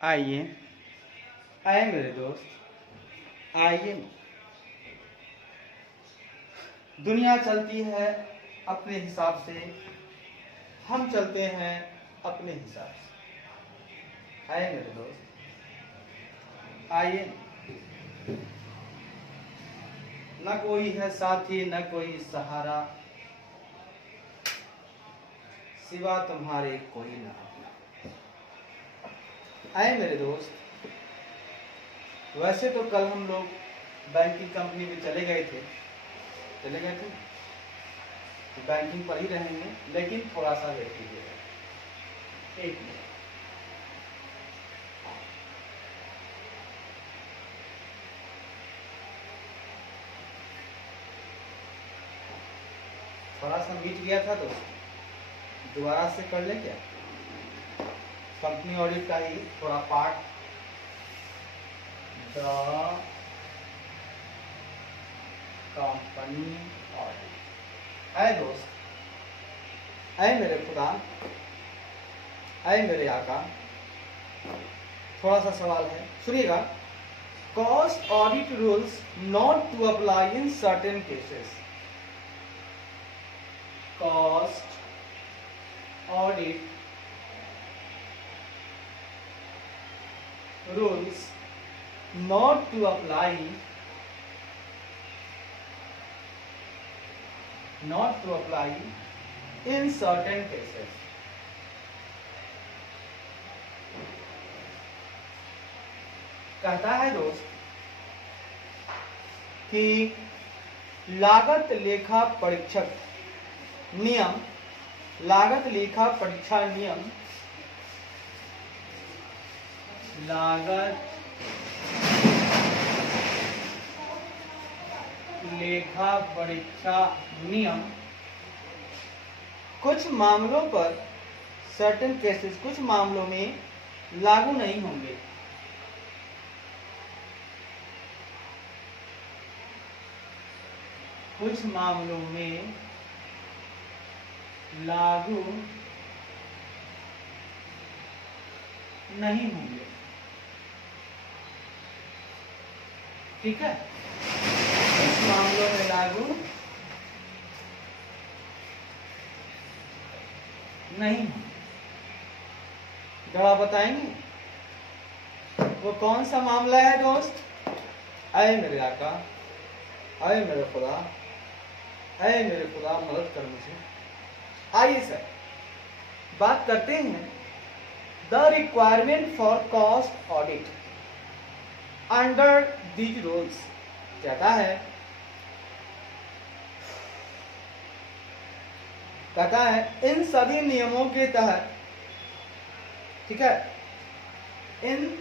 आइए आए मेरे दोस्त, आइए। दुनिया चलती है अपने हिसाब से, हम चलते हैं अपने हिसाब से। आइए मेरे दोस्त, आइए। न कोई है साथी न कोई सहारा, सिवा तुम्हारे कोई ना अपना। आए मेरे दोस्त, वैसे तो कल हम लोग बैंकिंग कंपनी में चले गए थे, तो बैंकिंग पर ही रहेंगे, लेकिन थोड़ा सा वेट कीजिएगा, एक मिनट। थोड़ा सा मिट गया था, तो दोबारा से कर ले क्या। कंपनी ऑडिट का ही थोड़ा पार्ट, द कंपनी ऑडिट। आए दोस्त, आए मेरे खुदा, आए मेरे आका। थोड़ा सा सवाल है, सुनिएगा। Cost audit rules not to apply in certain cases. Cost audit rules not to apply in certain cases। कहता है दोस्त कि लागत लेखा परीक्षक नियम, लागत लेखा परीक्षा नियम, लागत लेखा परीक्षा नियम कुछ मामलों पर, सर्टेन केसेस, कुछ मामलों में लागू नहीं होंगे। कुछ मामलों में लागू नहीं होंगे, ठीक है। कुछ मामलों में लागू नहीं, जवाब बताएंगे वो कौन सा मामला है दोस्त। आए मेरे आका, आए मेरे खुदा, आए मेरे खुदा, मदद कर मुझे। आइए सर, बात करते हैं the requirement for cost audit under these rules. कहता है इन सभी नियमों के तहत, ठीक है, इन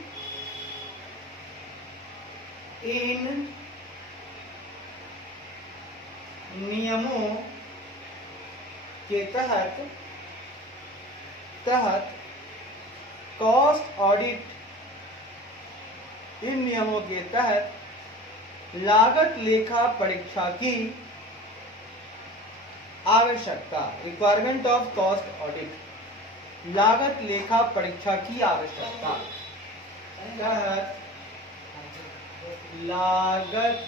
नियमों के तहत कॉस्ट ऑडिट, इन नियमों के तहत लागत लेखा परीक्षा की आवश्यकता, रिक्वायरमेंट ऑफ कॉस्ट ऑडिट, लागत लेखा परीक्षा की आवश्यकता, लागत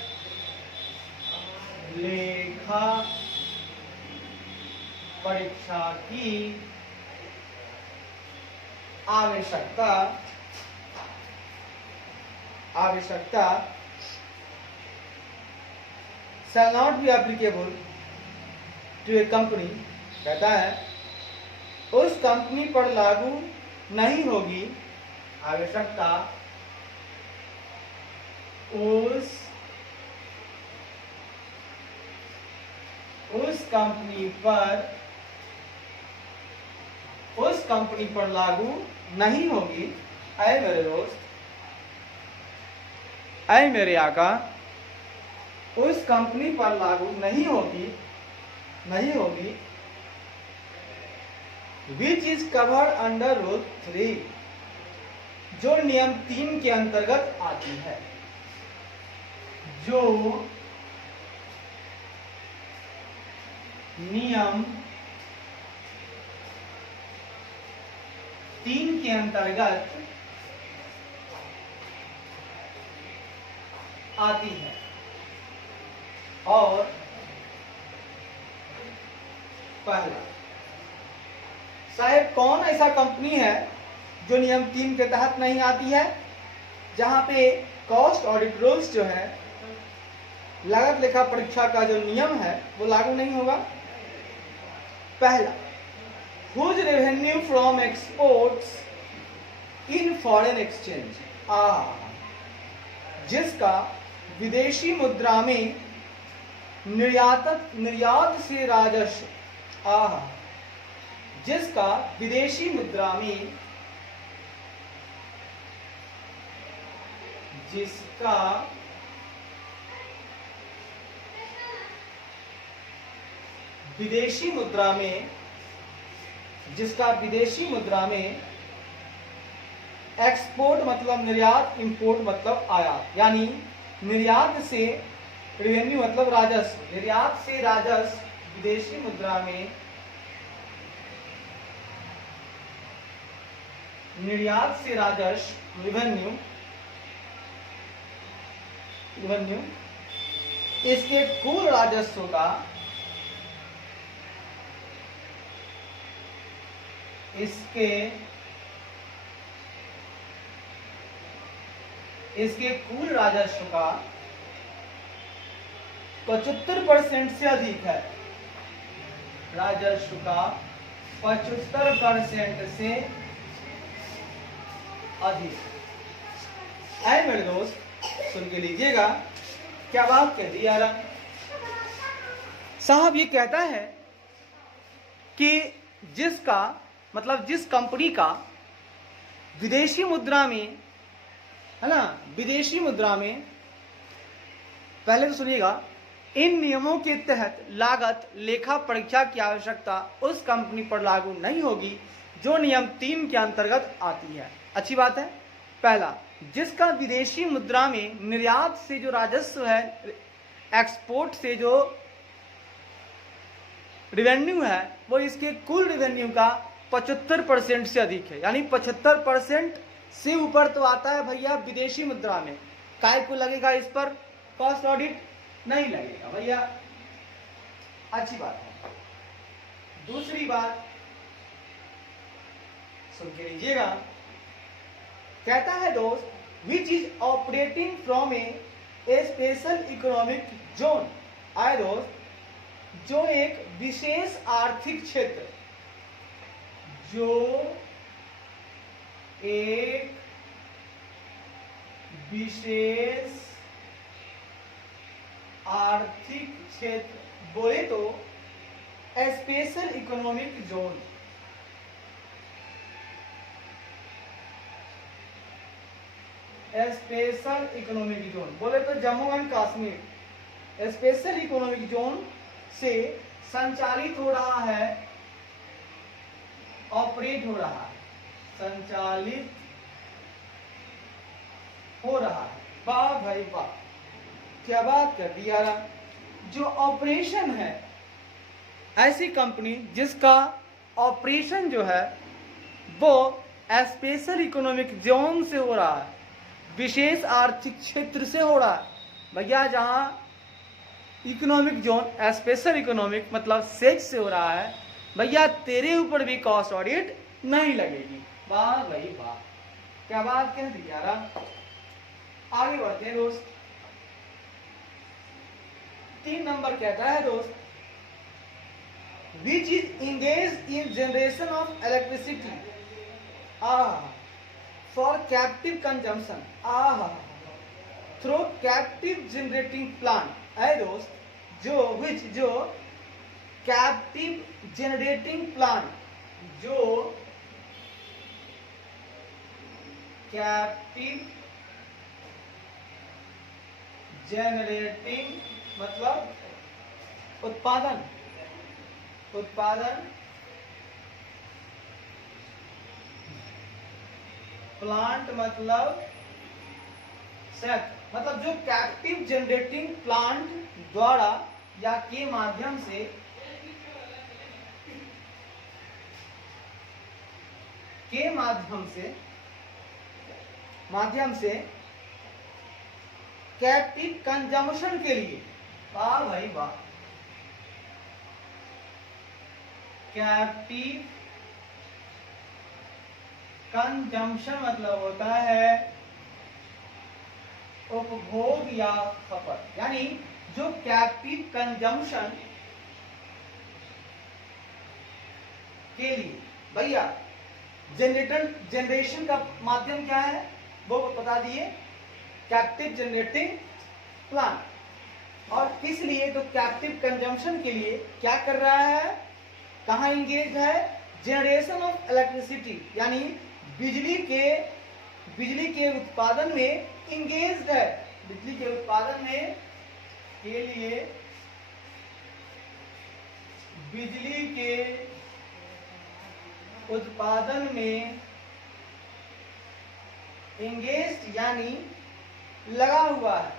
लेखा परीक्षा की आवश्यकता shall not be applicable to a company। कहता है उस कंपनी पर लागू नहीं होगी आवश्यकता, उस कंपनी पर लागू नहीं होगी। आए मेरे दोस्त, आए मेरे आका, उस कंपनी पर लागू नहीं होगी which is cover under rule 3, जो नियम 3 के अंतर्गत आती है, जो नियम 3 के अंतर्गत आती है। और पहला, साहब कौन ऐसा कंपनी है जो नियम 3 के तहत नहीं आती है, जहां पे कॉस्ट ऑडिट रूल्स जो है, लागत लेखा परीक्षा का जो नियम है वो लागू नहीं होगा। पहला, whose revenue from exports in foreign exchange, जिसका विदेशी मुद्रा में निर्यात से राजस्व, जिसका विदेशी मुद्रा में, जिसका विदेशी मुद्रा में, जिसका विदेशी मुद्रा में एक्सपोर्ट मतलब निर्यात, इंपोर्ट मतलब आयात, यानी निर्यात से रेवेन्यू मतलब राजस्व, निर्यात से राजस्व विदेशी मुद्रा में, निर्यात से राजस्व रेवेन्यू, इसके कुल राजस्व का, इसके कुल राजस्व का 75% से अधिक है, राजस्व का 75% से अधिक है। मेरे दोस्त सुन के लीजिएगा, क्या बात कह दी यार साहब। ये कहता है कि जिसका मतलब जिस कंपनी का विदेशी मुद्रा में, है ना, विदेशी मुद्रा में, पहले तो सुनिएगा, इन नियमों के तहत लागत लेखा परीक्षा की आवश्यकता उस कंपनी पर लागू नहीं होगी जो नियम 3 के अंतर्गत आती है। अच्छी बात है। पहला, जिसका विदेशी मुद्रा में निर्यात से जो राजस्व है, एक्सपोर्ट से जो रेवेन्यू है, वो इसके कुल रेवेन्यू का 75% से अधिक है, यानी 75% से ऊपर तो आता है भैया विदेशी मुद्रा में। काय को लगेगा इस पर कॉस्ट ऑडिट? नहीं लगेगा भैया। अच्छी बात है। दूसरी बात सुन के लीजिएगा, कहता है दोस्त, which is operating from A special economic zone, आए दोस्त, जो एक विशेष आर्थिक क्षेत्र, जो एक विशेष आर्थिक क्षेत्र, बोले तो special economic zone, special economic zone, बोले तो Jammu and Kashmir special economic zone से संचालित हो रहा है, ऑपरेट हो रहा है, संचालित हो रहा है। वाह भाई वाह, क्या बात कर दी यार। जो ऑपरेशन है, ऐसी कंपनी जिसका ऑपरेशन जो है वो स्पेशल इकोनॉमिक जोन से हो रहा है, विशेष आर्थिक क्षेत्र से हो रहा है भैया, जहां इकोनॉमिक जोन स्पेशल इकोनॉमिक मतलब सेक्स से हो रहा है भैया, तेरे ऊपर भी कॉस्ट ऑडिट नहीं लगेगी। वाह भाई वाह, क्या बात कह दी यार। आगे बढ़ते हैं दोस्त। 3 नंबर कहता है दोस्त, which is engage in generation of electricity for captive consumption through captive generating plant, है दोस्त, जो कैप्टिव जनरेटिंग प्लांट, जो कैप्टिव जनरेटिंग मतलब उत्पादन प्लांट मतलब सेट, मतलब जो कैप्टिव जनरेटिंग प्लांट द्वारा या के माध्यम से कैप्टिव कंजम्पशन के लिए, वाह भाई वाह, कैप्टिव कंजम्पशन मतलब होता है उपभोग या खपत, यानी जो कैप्टिव कंजम्पशन के लिए भैया जनरेशन का माध्यम क्या है वो बता दिए, कैप्टिव जनरेटिंग प्लांट। और इसलिए तो कैप्टिव कंजम्पशन के लिए क्या कर रहा है, कहाँ इंगेज है, जनरेशन ऑफ इलेक्ट्रिसिटी, यानी बिजली के उत्पादन में इंगेज्ड है, बिजली के उत्पादन में के लिए बिजली के उत्पादन में इंगेज्ड यानी लगा हुआ है,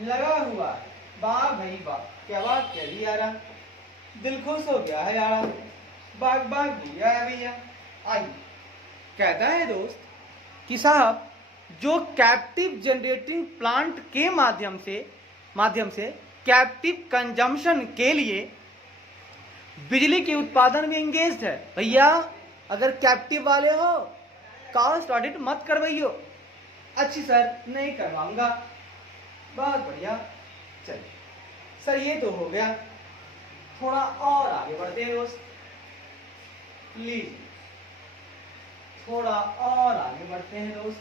लगा हुआ है। वाह भाई वाह, क्या बात कह दी यार, दिल खुश हो गया है यार, बाग बाग भैया भैया। आइए कहता है दोस्त कि साहब जो कैप्टिव जनरेटिंग प्लांट के माध्यम से कैप्टिव कंजम्पशन के लिए बिजली के उत्पादन में इंगेज्ड है। भैया अगर कैप्टिव वाले हो कॉल स्टार्टेड मत करवाइयो। अच्छी सर नहीं करवाऊंगा, बहुत बढ़िया। चलिए सर ये तो हो गया, थोड़ा और आगे बढ़ते हैं दोस्त, प्लीज थोड़ा और आगे बढ़ते हैं दोस्त।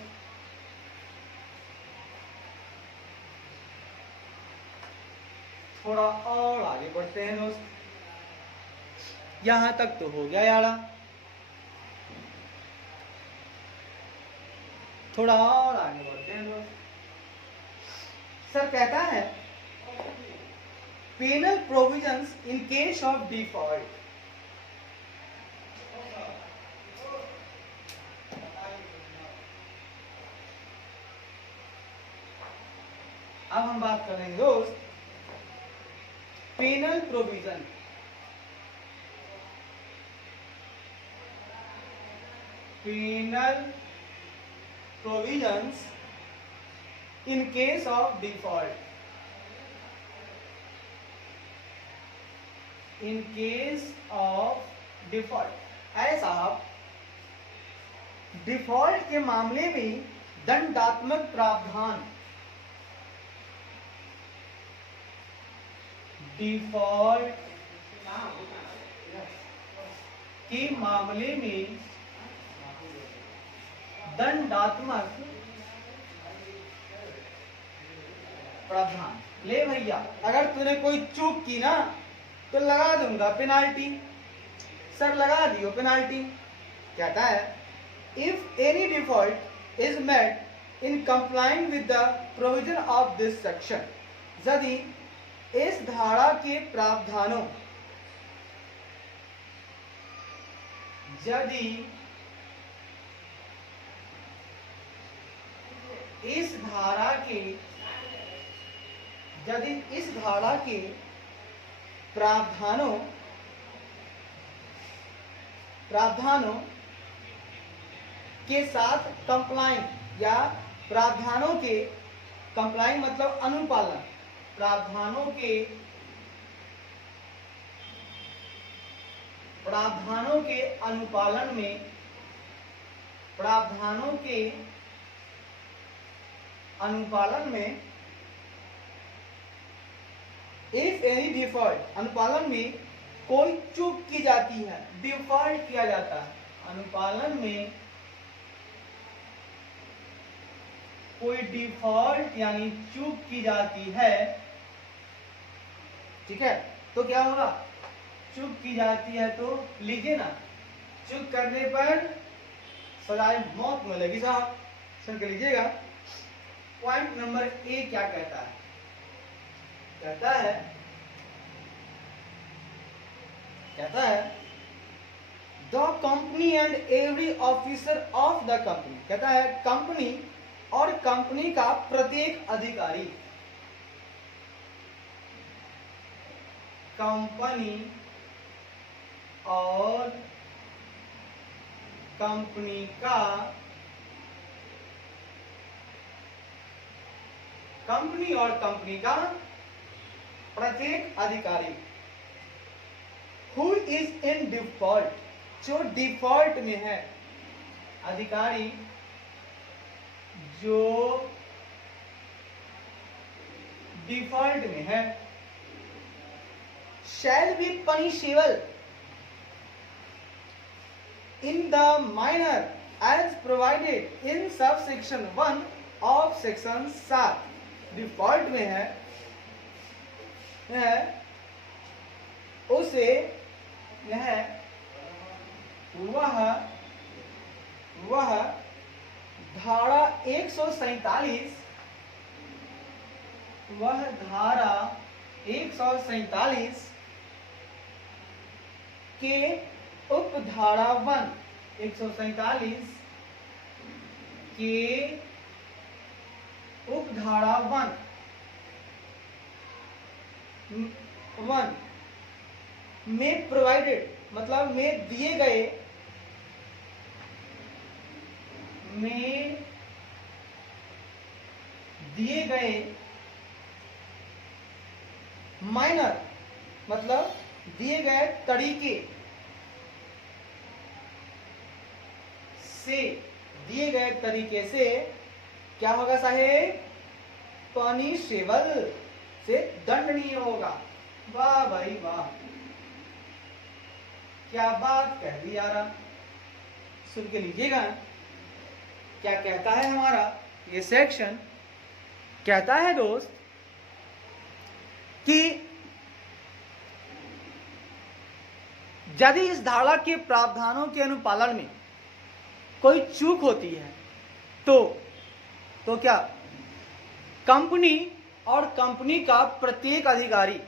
थोड़ा और आगे बढ़ते हैं दोस्त, यहां तक तो हो गया यारा, थोड़ा और आगे बढ़ते हैं दोस्त। सर कहता है penal provisions in case of default. अब हम बात करेंगे दोस्त penal provision, penal provisions in case of default, in case of default। ऐसा डिफॉल्ट के मामले में दंडात्मक प्रावधान, डिफॉल्ट के मामले में दंडात्मक प्रावधान। ले भैया अगर तूने कोई चूक की ना तो लगा दूंगा पेनाल्टी। सर लगा दियो पेनाल्टी। कहता है if any default is made in complying with the provision of this section, यदि इस धारा के प्रावधानों, यदि इस धारा के प्रावधानों के साथ कंप्लाइंग, या प्रावधानों के कंप्लाइंग मतलब अनुपालन, प्रावधानों के अनुपालन में, प्रावधानों के अनुपालन में इफ एनी डिफॉल्ट, अनुपालन में कोई चूक की जाती है, डिफॉल्ट किया जाता है, अनुपालन में कोई डिफॉल्ट यानी चूक की जाती है, ठीक है, तो क्या होगा, चूक की जाती है तो लीजिए ना, चूक करने पर सजाए मौत मिलेगी साहब, सुन के लीजिएगा। पॉइंट नंबर ए क्या कहता है, कहता है the company and every officer of the company, कहता है कंपनी और कंपनी का प्रत्येक अधिकारी, कंपनी और कंपनी का कंपनी और कंपनी का प्रत्येक अधिकारी। हु इज इन डिफॉल्ट, जो डिफॉल्ट में है, अधिकारी जो डिफॉल्ट में है, shall be punishable in the manner as provided in sub section 1 of section 7। Default में है उसे वह धारा 147, वह धारा 147 के उपधारा 1, 147 के उपधारा 1 में प्रोवाइडेड, मतलब में दिए गए माइनर, मतलब दिए गए तरीके से क्या होगा साहेब? पनिशेबल, से दंडनीय होगा। वाह भाई वाह, क्या बात कह दी यार। सुन के लीजिएगा क्या कहता है हमारा ये सेक्शन। कहता है दोस्त कि यदि इस धारा के प्रावधानों के अनुपालन में कोई चूक होती है तो क्या कंपनी और कंपनी का प्रत्येक अधिकारी,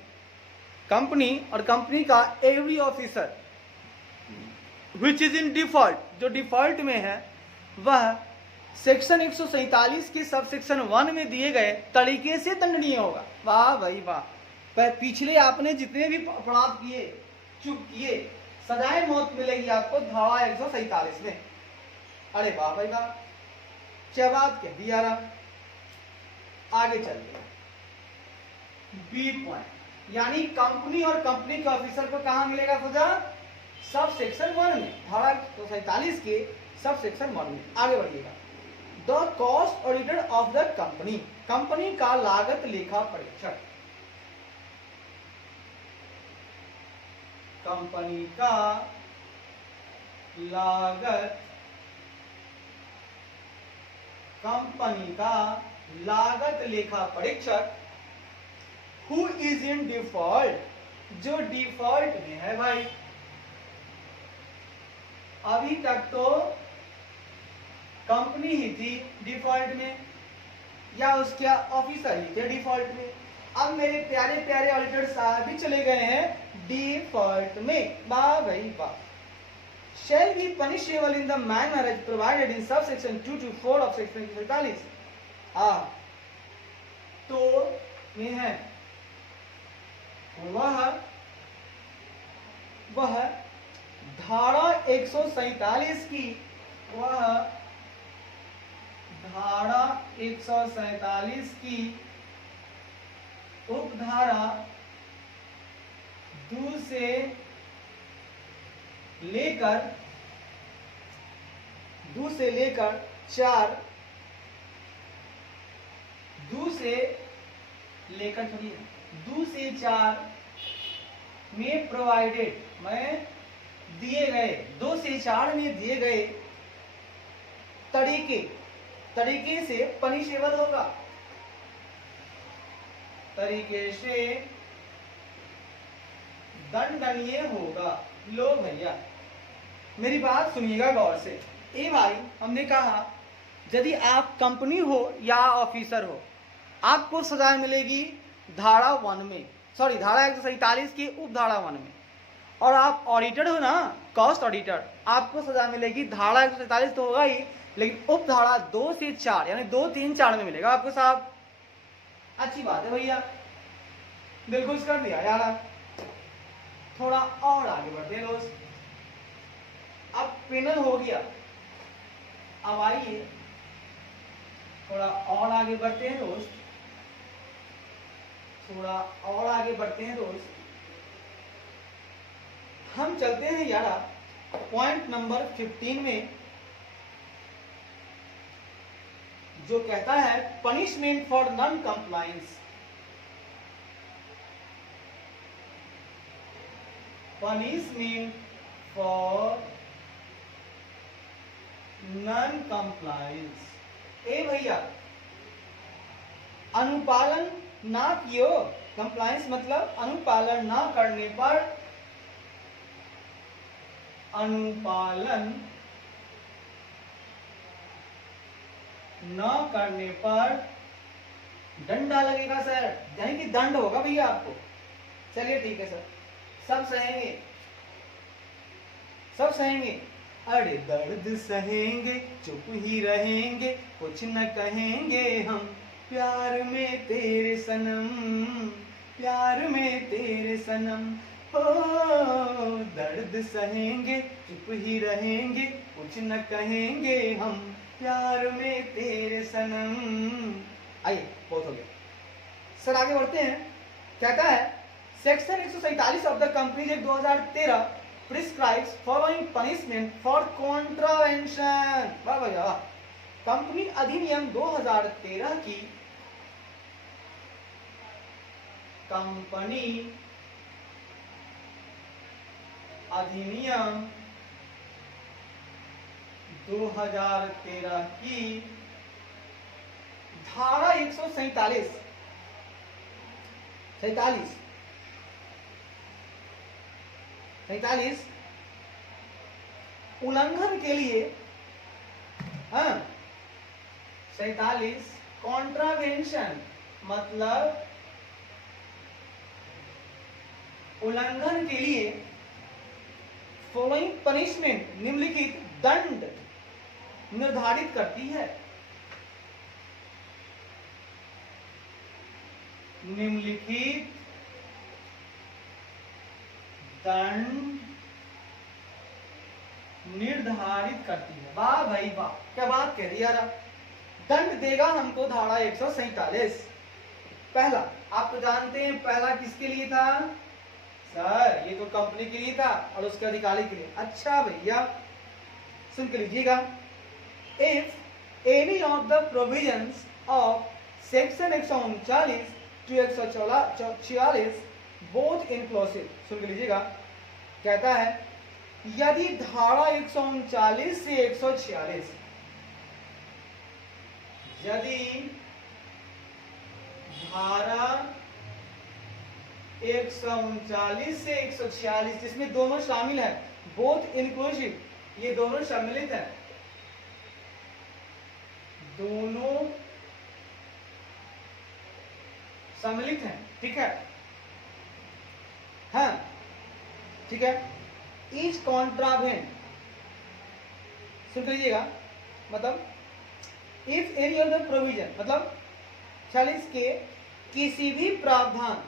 कंपनी और कंपनी का every officer which is in default, जो डिफॉल्ट में है, वह सेक्शन 147 के सब सेक्शन 1 में दिए गए तरीके से दंडनीय होगा। वाह भाई वाह, पर पिछले आपने जितने भी अपराध किए, चूक किए, सजाए मौत मिलेगी आपको धारा 147 में। अरे वाह भाई वाह, क्या बात कह दी यार। आगे चलिए बी पॉइंट, यानी कंपनी और कंपनी के ऑफिसर को कहां मिलेगा सजा? सब सेक्शन 1 में, धारा 147 के सब सेक्शन 1 में। आगे बढ़िएगा। The cost auditor of the company, company का लागत लेखा परीक्षक, कंपनी का लागत, कंपनी का लागत लेखा परीक्षक हु इज इन डिफॉल्ट, जो डिफॉल्ट में है। भाई अभी तक तो कंपनी ही थी डिफॉल्ट में या उसके ऑफिसर ही थे डिफॉल्ट में, अब मेरे प्यारे प्यारे ऑडिटर साहब भी चले गए हैं डिफॉल्ट में। वाह भाई वाह। shall be punishable in the manner as provided in subsection 2 to 4 of section 147। तो में है वह धारा 147 की, वह धारा 147 की उपधारा 2 से लेकर 4, 2 से लेकर 4 में प्रोवाइडेड, में दिए गए, 2 से 4 में दिए गए तरीके से पनिशेबल होगा, तरीके से दंडनीय होगा। लो भैया मेरी बात सुनिएगा गौर से। ए भाई, हमने कहा यदि आप कंपनी हो या ऑफिसर हो, आपको सजा मिलेगी धारा 1 में, सॉरी धारा 147 की उपधारा 1 में, और आप ऑडिटर हो ना, कॉस्ट ऑडिटर, आपको सजा मिलेगी धारा 147 तो होगा ही, लेकिन उपधारा 2 से 4 यानी 2, 3, 4 में मिलेगा आपको साहब। अच्छी बात है भैया, बिल्कुल कर दिया यार। थोड़ा और आगे बढ़ते हैं दोस्त। अब पेनल हो गया, अब आइए थोड़ा और आगे बढ़ते हैं दोस्त। थोड़ा और आगे बढ़ते हैं दोस्त। हम चलते हैं यारा पॉइंट नंबर 15 में, जो कहता है punishment for non compliance. Punishment for non compliance. ए भैया, अनुपालन ना कियो, कंप्लायंस मतलब अनुपालन ना करने पर, अनुपालन न करने पर डंडा लगेगा सर, यानी कि दंड होगा भैया आपको। चलिए ठीक है सर, सब सहेंगे, सब सहेंगे। अरे दर्द सहेंगे, चुप ही रहेंगे, कुछ न कहेंगे हम, प्यार में तेरे सनम, प्यार में तेरे सनम। हो दर्द सहेंगे, चुप ही रहेंगे, कुछ न कहेंगे हम, प्यार में तेरे सनम। आइए, बहुत हो गया सर, आगे बढ़ते हैं। कहता है section 147 of the companies act 2013 prescribes following punishment for contravention. वाह भैया, कंपनी अधिनियम 2013 की, कंपनी अधिनियम 2013 की धारा 147 उल्लंघन के लिए, 47 कॉन्ट्रावेंशन मतलब उल्लंघन के लिए फॉलोइंग पनिशमेंट निम्नलिखित दंड निर्धारित करती है। निम्नलिखित दंड निर्धारित करती है। वाह भाई वाह, क्या बात कह रही यार। दंड देगा हमको धारा 147। पहला, आप तो जानते हैं पहला किसके लिए था सर, ये तो कंपनी के लिए था और उसके अधिकारी के लिए। अच्छा भैया सुन के लीजिएगा। If any of the provisions of section 139 to 146 both inclusive, सुन के लीजिएगा। कहता है यदि धारा 139 से 146, यदि धारा 139 से 146 जिसमें दोनों शामिल है, बोथ इंक्लूसिव, ये दोनों सम्मिलित है, दोनों सम्मिलित हैं, ठीक है, हाँ ठीक है। ईच कॉन्ट्रावेंट, सुन लीजिएगा, मतलब if any of the provision, मतलब 46 के किसी भी प्रावधान,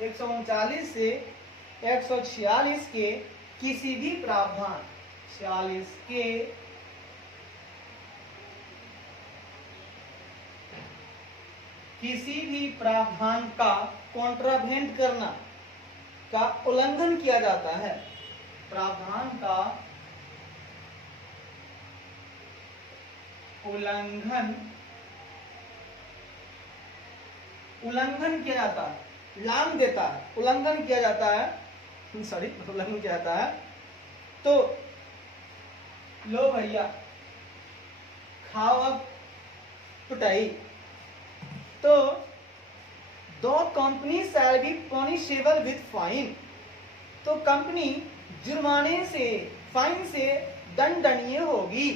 139 से 146 के किसी भी प्रावधान, 46 के किसी भी प्रावधान का कॉन्ट्रावेंट करना का उल्लंघन किया जाता है, प्रावधान का उल्लंघन किया जाता है, लांग देता है, उल्लंघन किया जाता है, सॉरी उल्लंघन किया जाता है। तो लो भैया खाओ अब पिटाई। तो दो company shall be punishable with fine, तो कंपनी जुर्माने से, फाइन से दंडनीय होगी।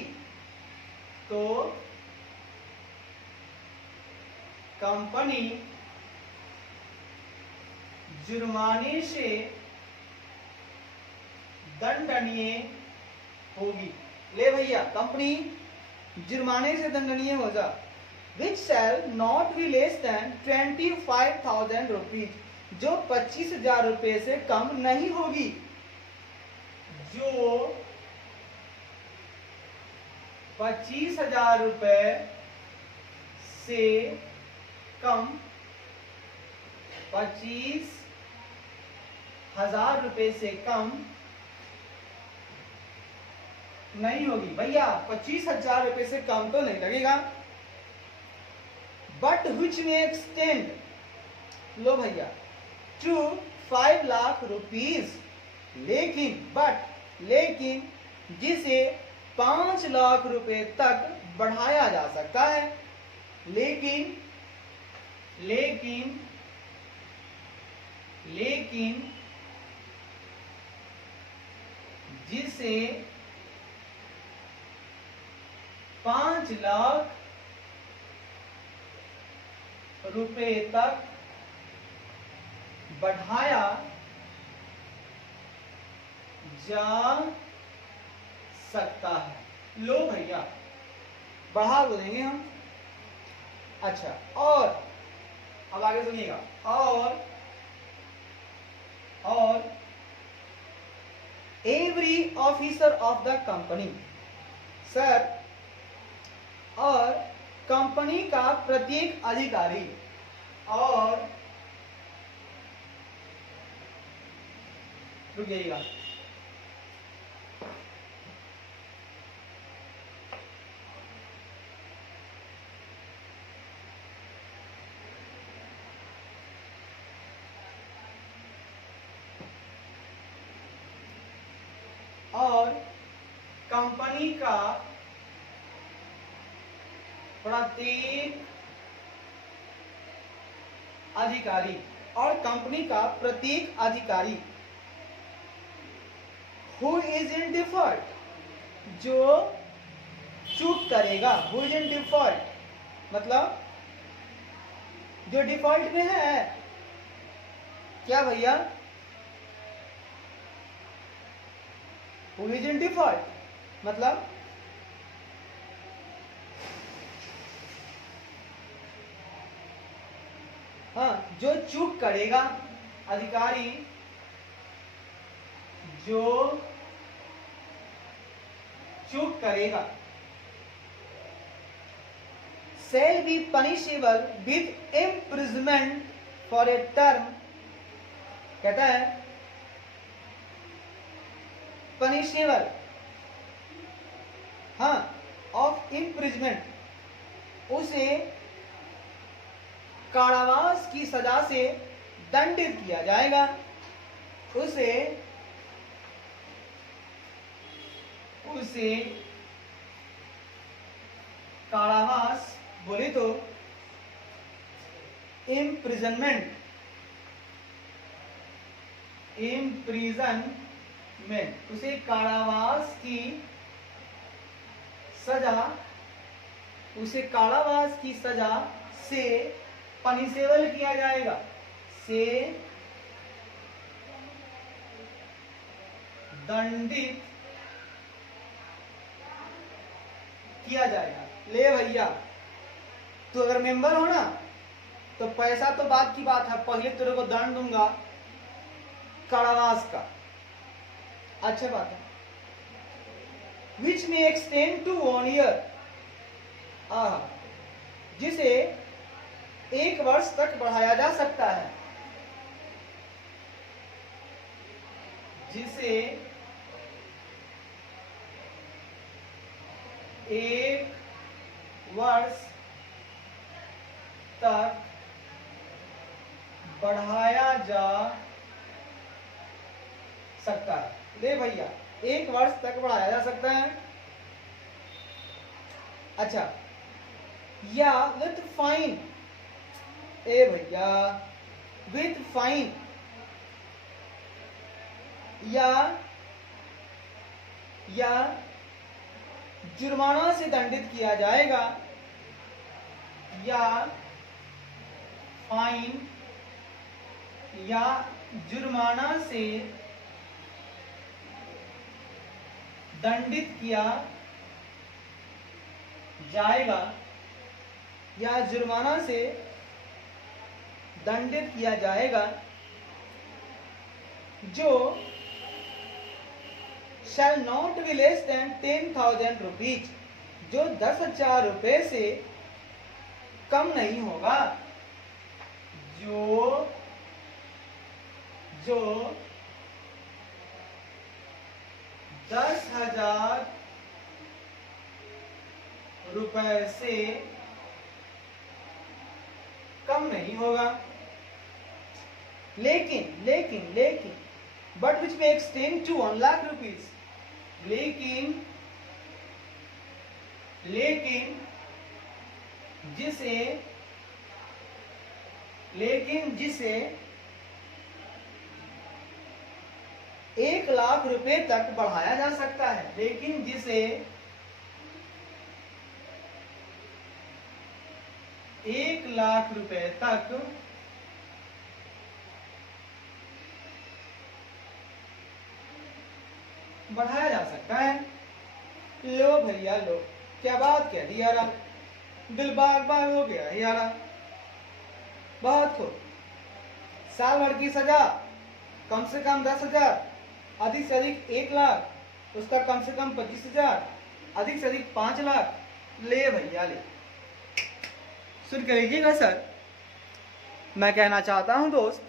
तो कंपनी जुर्माने से दंडनीय होगी। ले भैया, कंपनी जुर्माने से दंडनीय हो जा। Which shall not be less than 25,000 rupees, जो 25,000 रुपये से कम नहीं होगी, जो 25,000 रुपये से कम 25,000 रुपए से कम नहीं होगी। भैया 25,000 रुपए से कम तो नहीं लगेगा। बट विच में एक्सटेंड, लो भैया, टू 5 लाख रुपीज, लेकिन जिसे 5 लाख रुपए तक बढ़ाया जा सकता है। लेकिन जिसे 5 लाख रुपए तक बढ़ाया जा सकता है। लो भैया, बढ़ा तो देंगे हम। अच्छा, और अब आगे सुनिएगा। और every officer of the company, sir, और कंपनी का प्रत्येक अधिकारी, और रुक जाइएगा, और कंपनी का प्रत्येक अधिकारी, हु इज इन डिफॉल्ट, जो चूक करेगा। हु इज इन डिफॉल्ट मतलब जो डिफॉल्ट में है। क्या भैया? हु इज इन डिफॉल्ट मतलब हाँ, जो चूक करेगा, अधिकारी जो चूक करेगा, shall be punishable with imprisonment for a term, कहता है punishable, हाँ, of imprisonment, उसे कारावास की सजा से दंडित किया जाएगा। उसे कारावास बोले तो इम्प्रिजनमेंट, उसे कारावास की सजा, से पनिशेबल किया जाएगा, से दंडित किया जाएगा। ले भैया, तू अगर मेंबर हो ना तो पैसा तो बात की बात है, पहले तेरे को दंड दूंगा कारावास का। अच्छा बात है। विच में एक्सटेंड टू 1 ईयर, जिसे 1 वर्ष तक बढ़ाया जा सकता है। जिसे 1 वर्ष तक बढ़ाया जा सकता है। ले भैया, 1 वर्ष तक बढ़ाया जा सकता है। अच्छा, या विथ फाइन, ए भैया, विथ फाइन, या जुर्माना से दंडित किया जाएगा, या फाइन या जुर्माना से दंडित किया जाएगा, या जुर्माना से दंडित किया जाएगा, जो shall not be less than 10,000 rupees, जो 10,000 रुपए से कम नहीं होगा। जो जो 10,000 रुपए से कम नहीं होगा। लेकिन लेकिन लेकिन बट विच में एक्सटेंड टू 1 लाख रुपीज। लेकिन लेकिन जिसे 1 लाख रुपए तक बढ़ाया जा सकता है। लेकिन जिसे 1 लाख रुपए तक बढ़ाया जा सकता है। लो भैया लो, क्या बात कह दी यारा, दिल बाग बाग हो गया यारा। बहुत खूब। साल भर की सजा कम से कम 10,000, अधिक से अधिक 1 लाख, उसका कम से कम 25,000, अधिक से अधिक 5 लाख। ले भैया ले, सुन कर लीजिएगा सर, मैं कहना चाहता हूं दोस्त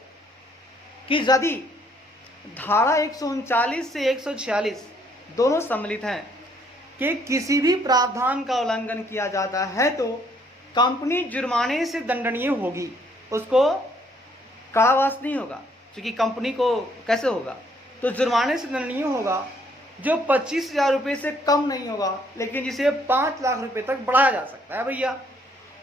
कि यदि धारा 139 से 146 दोनों सम्मिलित हैं कि किसी भी प्रावधान का उल्लंघन किया जाता है तो कंपनी जुर्माने से दंडनीय होगी, उसको कारावास नहीं होगा। क्योंकि कंपनी को कैसे होगा, तो जुर्माने से दंडनीय होगा जो 25,000 रुपये से कम नहीं होगा, लेकिन जिसे 5 लाख रुपए तक बढ़ाया जा सकता है भैया।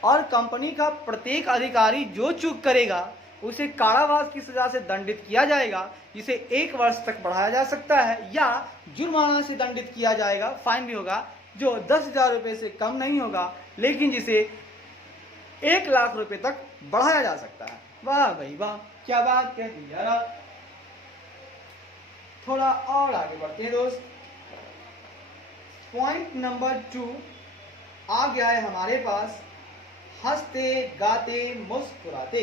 और कंपनी का प्रत्येक अधिकारी जो चूक करेगा उसे कारावास की सजा से दंडित किया जाएगा, जिसे 1 वर्ष तक बढ़ाया जा सकता है, या जुर्माना से दंडित किया जाएगा, फाइन भी होगा, जो 10,000 रुपये से कम नहीं होगा, लेकिन जिसे 1 लाख रुपए तक बढ़ाया जा सकता है। वाह भाई वाह, क्या बात कह दी यार। थोड़ा और आगे बढ़ते हैं दोस्त। पॉइंट नंबर 2 आ गया है हमारे पास, हंसते गाते मुस्कुराते।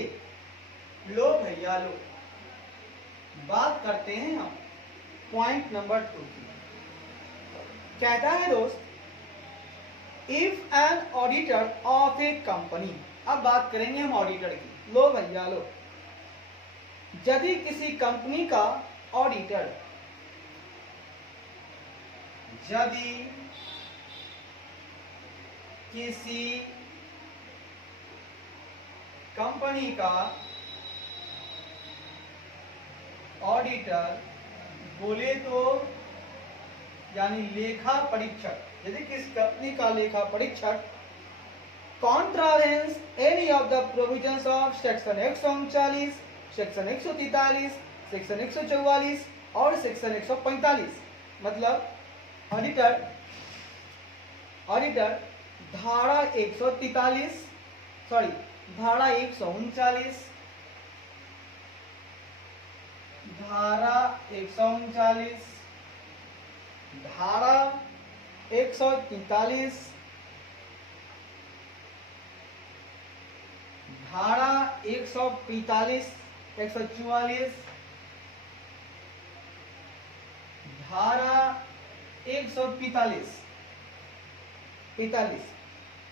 लो भैया लो, बात करते हैं हम पॉइंट नंबर 2 की। कहता है दोस्त, if an auditor of a company, अब बात करेंगे हम ऑडिटर की। लो भैया लो, यदि किसी कंपनी का ऑडिटर, यदि किसी कंपनी का ऑडिटर बोले तो यानी लेखा परीक्षक, यदि किसी कंपनी का लेखा परीक्षक contravenes any of the provisions of section 139, section 143, section 144 और सेक्शन 145, मतलब ऑडिटर धारा 143, सॉरी धारा 139, धारा 139, धारा 143, धारा 145, 144, धारा 145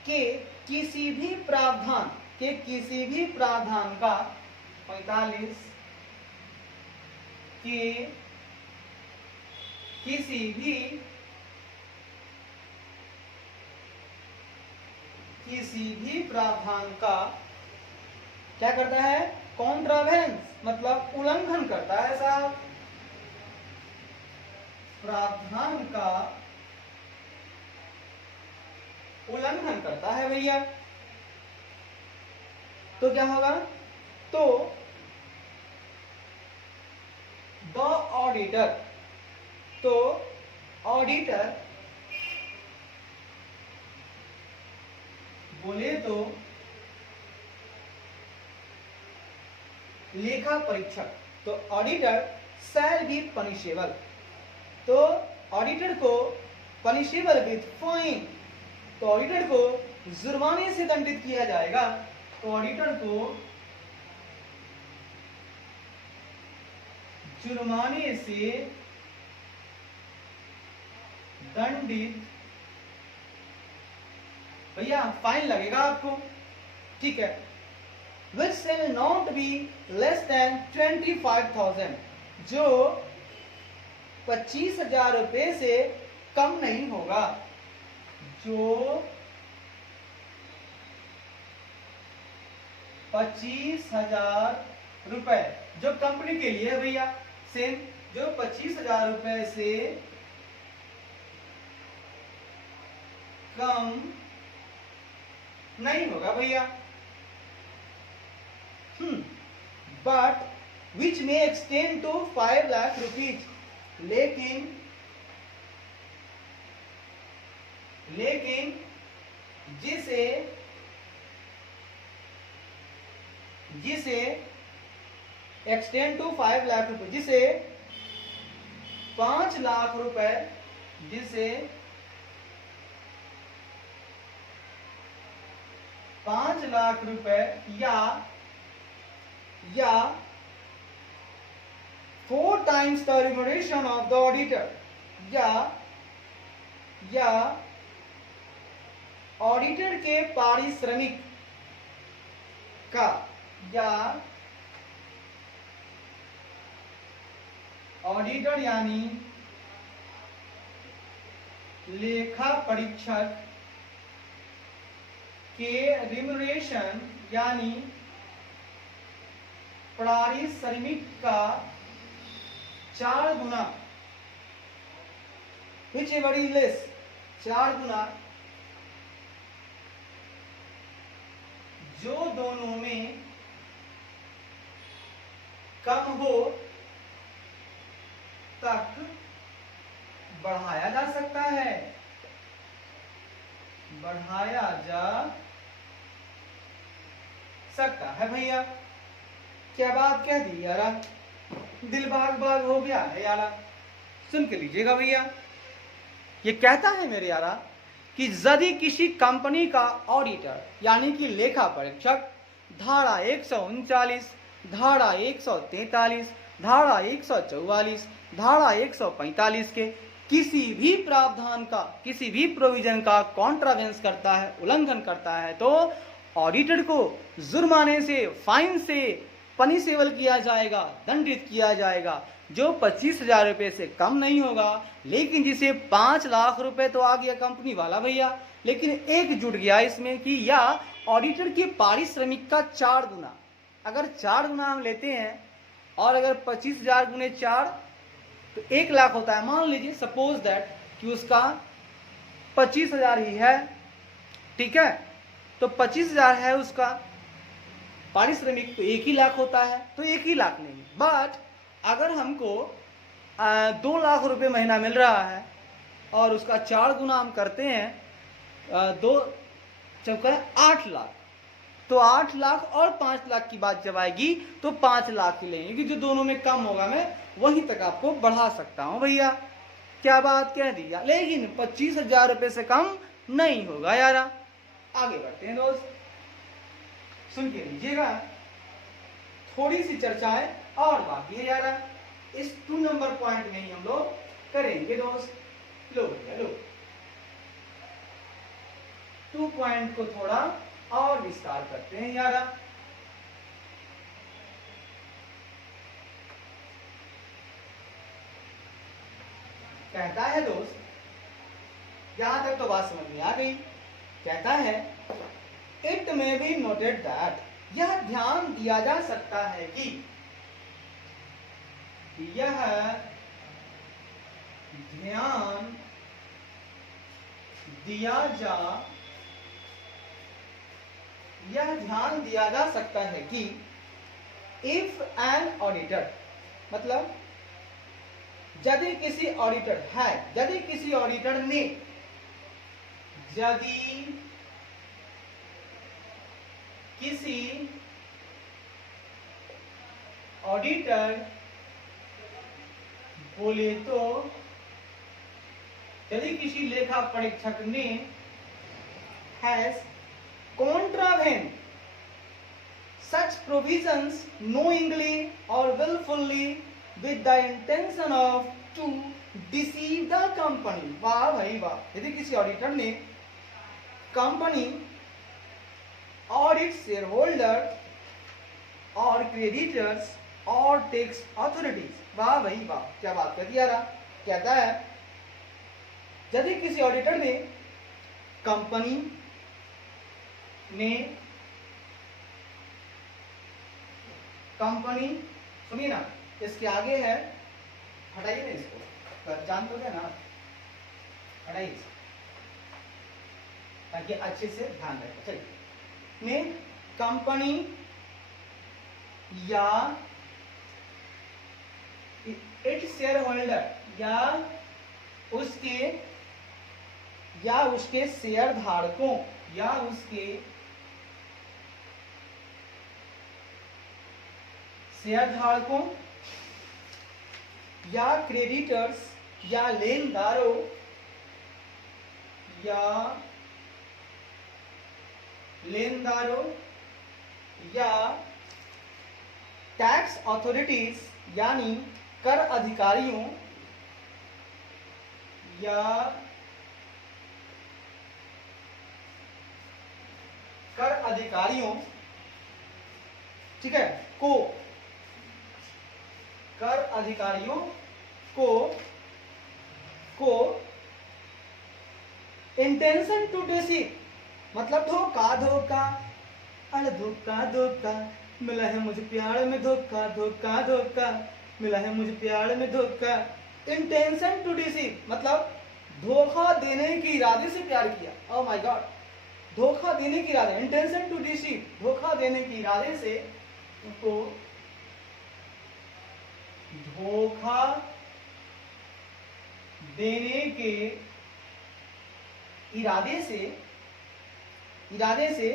के किसी भी प्रावधान का 45 के किसी भी प्रावधान का क्या करता है, कॉन्ट्रावेंस, मतलब उल्लंघन करता है साहब। प्रावधान का उल्लंघन करता है भैया, तो क्या होगा, तो द ऑडिटर, तो ऑडिटर बोले तो लेखा परीक्षक, तो ऑडिटर शैल बी पनिशेबल, तो ऑडिटर को पनिशेबल विथ फाइन, तो ऑडिटर को जुर्माने से दंडित किया जाएगा। तो ऑडिटर को जुर्माने से दंडित, भैया फाइन लगेगा आपको, ठीक है। which shall not be less than 25,000, जो 25,000 रुपए से कम नहीं होगा, जो 25,000 रुपए जो कंपनी के लिए है भैया, सेम जो 25,000 रुपए से कम नहीं होगा भैया, बट विच में एक्सटेंड टू 5 लाख रुपीज, लेकिन जिसे एक्सटेंड टू 5 लाख रुपए, जिसे 5 लाख रुपए, जिसे 5 लाख रुपए या 4 times the remuneration of the auditor, या ऑडिटर के पारिश्रमिक का, या ऑडिटर यानी लेखा परीक्षक के रिम्यूनरेशन यानी पारिश्रमिक का 4 गुना, which is very less, 4 गुना, जो दोनों में कम हो तक बढ़ाया जा सकता है, बढ़ाया जा सकता है भैया। क्या बात कह दी यारा, दिल बाग बाग हो गया है यारा, सुन के लीजिएगा भैया। ये कहता है मेरे यारा कि यदि किसी कंपनी का ऑडिटर यानी कि लेखा परीक्षक धारा 139, धारा 143, धारा 144, धारा 145 के किसी भी प्रावधान का, किसी भी प्रोविजन का कॉन्ट्रावेंस करता है, उल्लंघन करता है, तो ऑडिटर को जुर्माने से, फाइन से पनिशेबल किया जाएगा, दंडित किया जाएगा, जो 25,000 रुपए से कम नहीं होगा। लेकिन जिसे 5 लाख रुपए तो आ गया कंपनी वाला भैया, लेकिन एक जुड़ गया इसमें कि या ऑडिटर की पारिश्रमिक का 4 गुना, अगर 4 गुना हम लेते हैं और अगर 25,000 गुने 4 तो 1 लाख होता है। मान लीजिए सपोज दैट कि उसका 25,000 ही है, ठीक है, तो 25,000 है उसका पारिश्रमिक, तो 1 ही लाख होता है, तो 1 ही लाख नहीं। बट अगर हमको 2 लाख रुपए महीना मिल रहा है और उसका 4 गुना हम करते हैं, 2 चौका 8 लाख, तो 8 लाख और 5 लाख की बात जब आएगी तो 5 लाख ही लेंगे, कि जो दोनों में कम होगा मैं वहीं तक आपको बढ़ा सकता हूं भैया। क्या बात कह दी, लेकिन 25,000 रुपए से कम नहीं होगा यारा। आगे बढ़ते हैं दोस्त, सुन के लीजिएगा, थोड़ी सी चर्चाएं और बाकी है यारा, इस 2 नंबर पॉइंट में ही हम लोग करेंगे दोस्त। लो भैया लो, 2 पॉइंट को थोड़ा और विस्तार करते हैं यारा। कहता है दोस्त, यहां तक तो बात समझ में आ गई। कहता है इट में बी नोटेड दैट, यह ध्यान दिया जा सकता है कि, यह ध्यान दिया जा सकता है कि इफ एन ऑडिटर, मतलब यदि किसी ऑडिटर है, यदि किसी ऑडिटर ने, यदि किसी ऑडिटर बोले तो, यदि किसी लेखा परीक्षक ने has contravened such provisions knowingly or willfully with the intention of to deceive the company, वाह भाई वाह, यदि किसी ऑडिटर ने कंपनी और इट्स शेयर होल्डर और क्रेडिटर्स और टैक्स अथॉरिटीज। वाह भाई वाह, क्या बात कर दिया रहा। कहता है यदि किसी ऑडिटर ने कंपनी सुनिए ना, इसके आगे है, हटाइए ना इसको, जान तो ना, हटाइए ताकि अच्छे से ध्यान रहे। चलिए, ने कंपनी या इट्स शेयर होल्डर या उसके शेयर धारकों या क्रेडिटर्स या लेनदारों या टैक्स अथॉरिटीज यानी कर अधिकारियों ठीक है, कर अधिकारियों को इंटेंशन टू डिसीव, मतलब धोखा अरे धोखा मिला है मुझे प्यार में धोखा मिला है मुझे प्यार में धोखा। इंटेंशन टू डिसीव मतलब धोखा देने के इरादे से प्यार किया। ओह माय गॉड, धोखा देने के इरादे, इंटेंशन टू डिसीव, धोखा देने के इरादे से उसको धोखा देने के इरादे से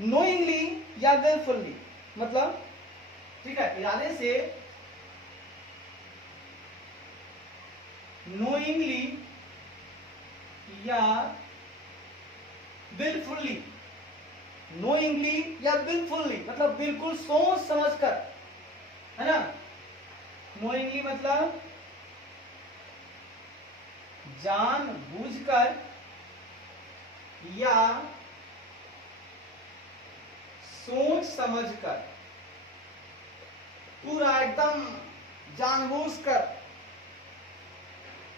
नोइंगली या विलफुली, मतलब ठीक है, इरादे से नोइंगली या विलफुली मतलब बिल्कुल सोच समझकर, है ना। नोइंगली मतलब जानबूझकर या सोच समझकर, पूरा एकदम जानबूझकर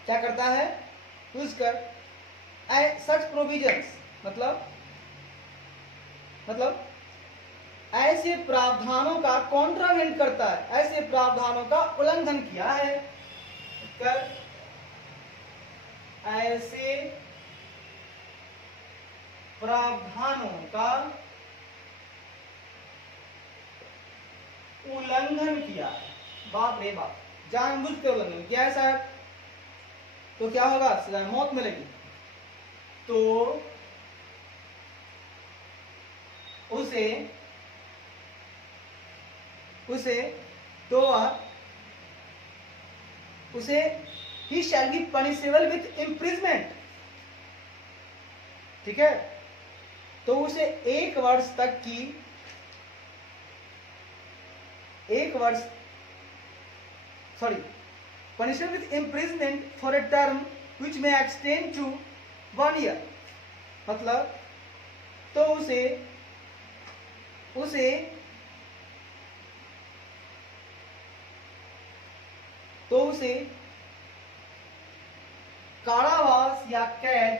क्या करता है, कर सच प्रोविजंस मतलब ऐसे प्रावधानों का कॉन्ट्रावेंट करता है, ऐसे प्रावधानों का उल्लंघन किया है, कर ऐसे प्रावधानों का उल्लंघन किया। बाप रे बाप, जानबूझ के उल्लंघन किया है साहब, तो क्या होगा, सजा मौत मिलेगी। तो उसे ही shall be punishable with imprisonment, ठीक है। तो उसे 1 वर्ष punishment with imprisonment for a term which may extend to 1 year, मतलब तो उसे कारावास या कैद,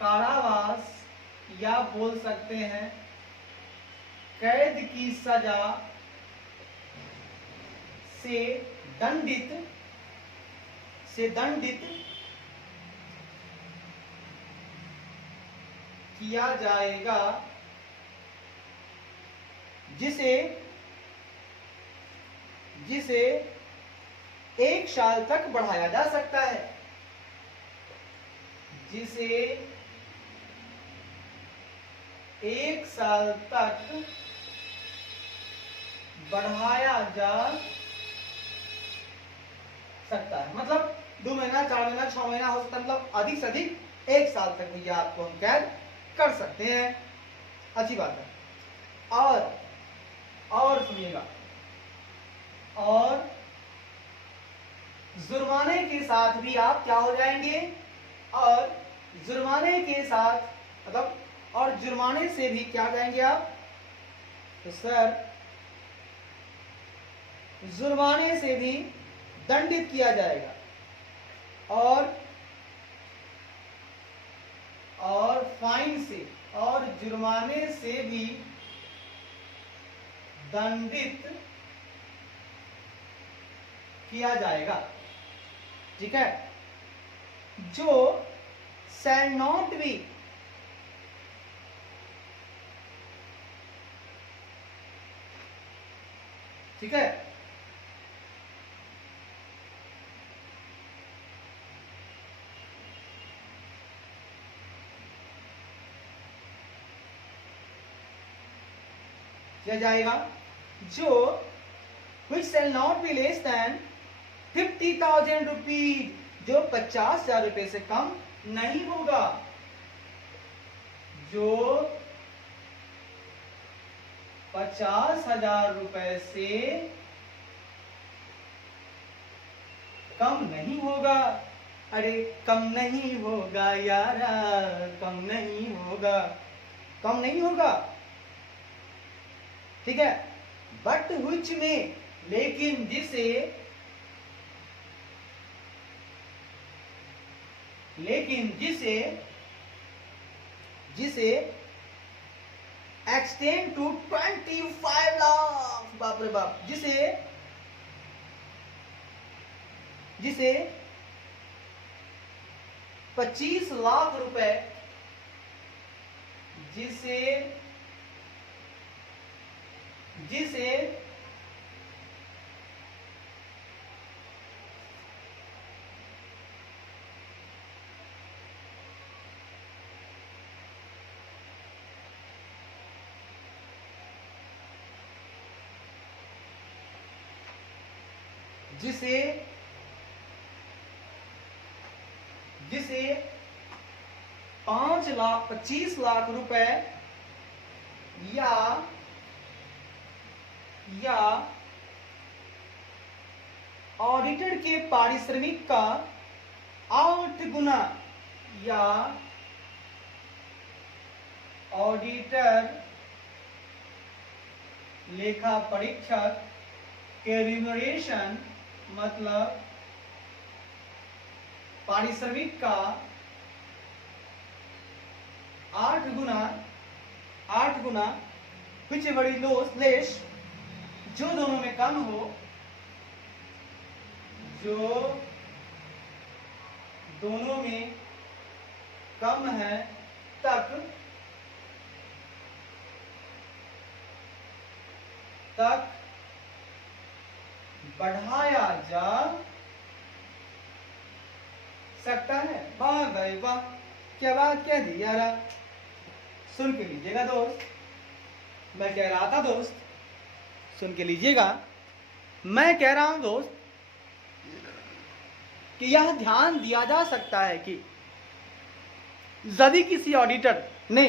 कारावास या बोल सकते हैं कैद की सजा से दंडित किया जाएगा, जिसे 1 साल तक बढ़ाया जा सकता है, जिसे 1 साल तक बढ़ाया जा सकता है। मतलब 2 महीना, 4 महीना, 6 महीना हो सकता है, मतलब अधिक से अधिक 1 साल तक भैया आपको हम कैद कर सकते हैं। अच्छी बात है। और सुनिएगा, और जुर्माने के साथ भी आप क्या हो जाएंगे, और जुर्माने के साथ मतलब और जुर्माने से भी क्या कहेंगे आप? तो सर जुर्माने से भी दंडित किया जाएगा और फाइन से और जुर्माने से भी दंडित किया जाएगा। ठीक है, जो शैल नॉट बी ठीक है, किया जाएगा जो which shall not be less than 50,000 rupees, जो 50,000 रुपए से कम नहीं होगा, जो 50,000 रुपए से कम नहीं होगा। अरे कम नहीं होगा यारा, कम नहीं होगा, कम नहीं होगा। ठीक है, बट which में, लेकिन जिसे एक्सटेंड टू 25 लाख, बाप रे बाप, जिसे 25 लाख रुपए, जिसे जिसे 25 लाख रुपए या ऑडिटर के पारिश्रमिक का 8 गुना, या ऑडिटर लेखा परीक्षक के रिम्यूनरेशन, मतलब पारिश्रमिक का 8 गुना which is very less, जो दोनों में कम हो, जो दोनों में कम है तक बढ़ाया जा सकता है। वाह भाई वाह, क्या बात कह दी यार। सुन के लीजिएगा दोस्त, मैं कह रहा था दोस्त, सुन के लीजिएगा, मैं कह रहा हूं दोस्त कि यह ध्यान दिया जा सकता है कि यदि किसी ऑडिटर ने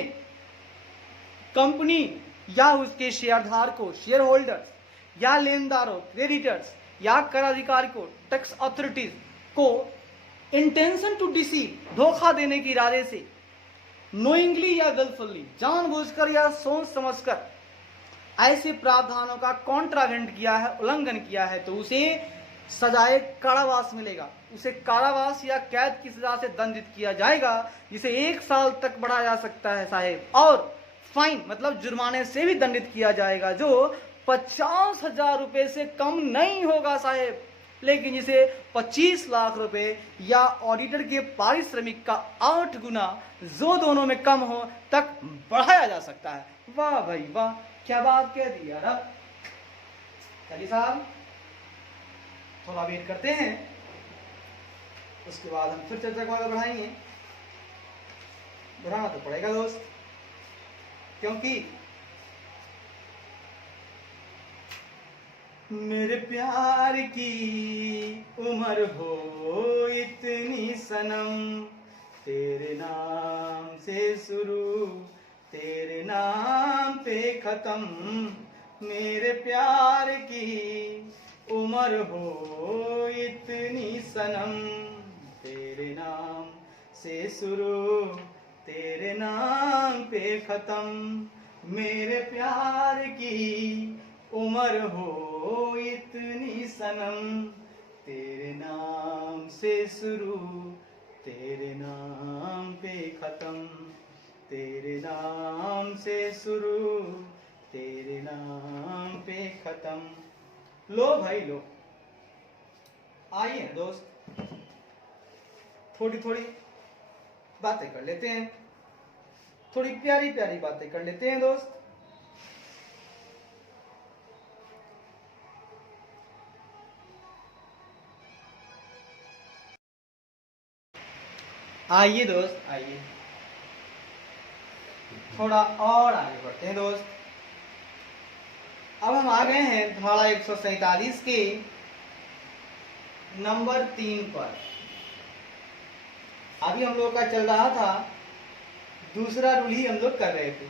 कंपनी या उसके शेयरधारकों, शेयर होल्डर्स, या लेनदारों, क्रेडिटर्स, या कर अधिकारी को, टैक्स अथॉरिटीज को इंटेंशन टू डिसीव, धोखा देने के इरादे से, नोइंगली या गलफुली, जानबूझकर या सोच समझकर ऐसे प्रावधानों का कॉन्ट्रावेंट किया है, उल्लंघन किया है, तो उसे सजाए कारावास मिलेगा, उसे कारावास या कैद की सजा से दंडित किया जाएगा, जिसे 1 साल तक बढ़ाया जा सकता है साहेब, और फाइन मतलब जुर्माने से भी दंडित किया जाएगा, जो 50,000 रुपए से कम नहीं होगा साहेब, लेकिन जिसे 25 लाख रुपए या ऑडिटर के पारिश्रमिक का 8 गुना, जो दोनों में कम हो, तक बढ़ाया जा सकता है। वाह भाई वाह, क्या बात कह दी यार। चलिए साहब, थोड़ा वेट करते हैं, उसके बाद हम फिर चर्चा को आगे बढ़ाएंगे। बढ़ाना तो पड़ेगा दोस्त, क्योंकि मेरे प्यार की उम्र हो इतनी सनम, तेरे नाम से शुरू तेरे नाम पे खत्म, मेरे प्यार की उम्र हो इतनी सनम, तेरे नाम से शुरू तेरे नाम पे खत्म, मेरे प्यार की उम्र हो इतनी सनम, तेरे नाम से शुरू तेरे नाम पे खत्म, तेरे नाम से शुरू तेरे नाम पे खत्म। लो भाई लो, आइए दोस्त थोड़ी थोड़ी बातें कर लेते हैं, थोड़ी प्यारी प्यारी बातें कर लेते हैं दोस्त। आइए दोस्त आइए, थोड़ा और आगे बढ़ते हैं दोस्त। अब हम आ गए हैं धारा 147 के नंबर 3 पर। अभी हम लोग का चल रहा था दूसरा रूल ही हम लोग कर रहे थे,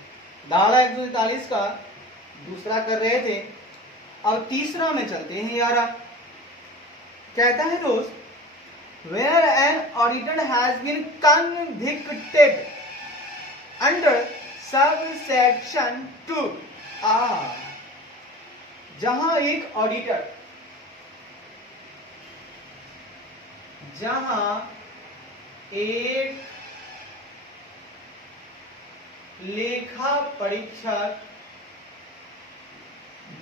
धारा 147 का दूसरा कर रहे थे। अब तीसरा में चलते हैं यार। कहता है दोस्त, where an auditor has been convicted under subsection 2, जहां एक ऑडिटर, जहां एक लेखा परीक्षक,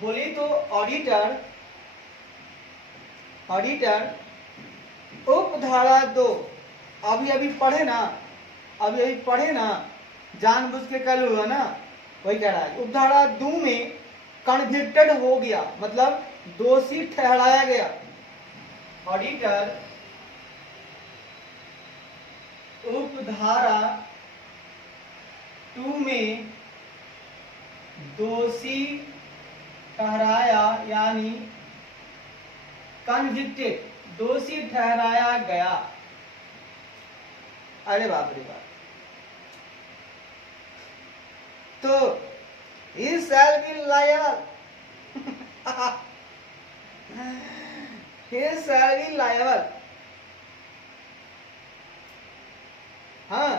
बोले तो ऑडिटर उपधारा 2, अभी पढ़े ना, जानबूझ के कल हुआ ना, वही कह रहा है। उपधारा 2 में कन्विक्टेड हो गया, मतलब दोषी ठहराया गया। ऑडिटर उपधारा 2 में दोषी ठहराया, यानी कन्विक्टेड, दोषी ठहराया गया। अरे बाप रे बाप। तो he shall be liable, he shall be liable। हाँ,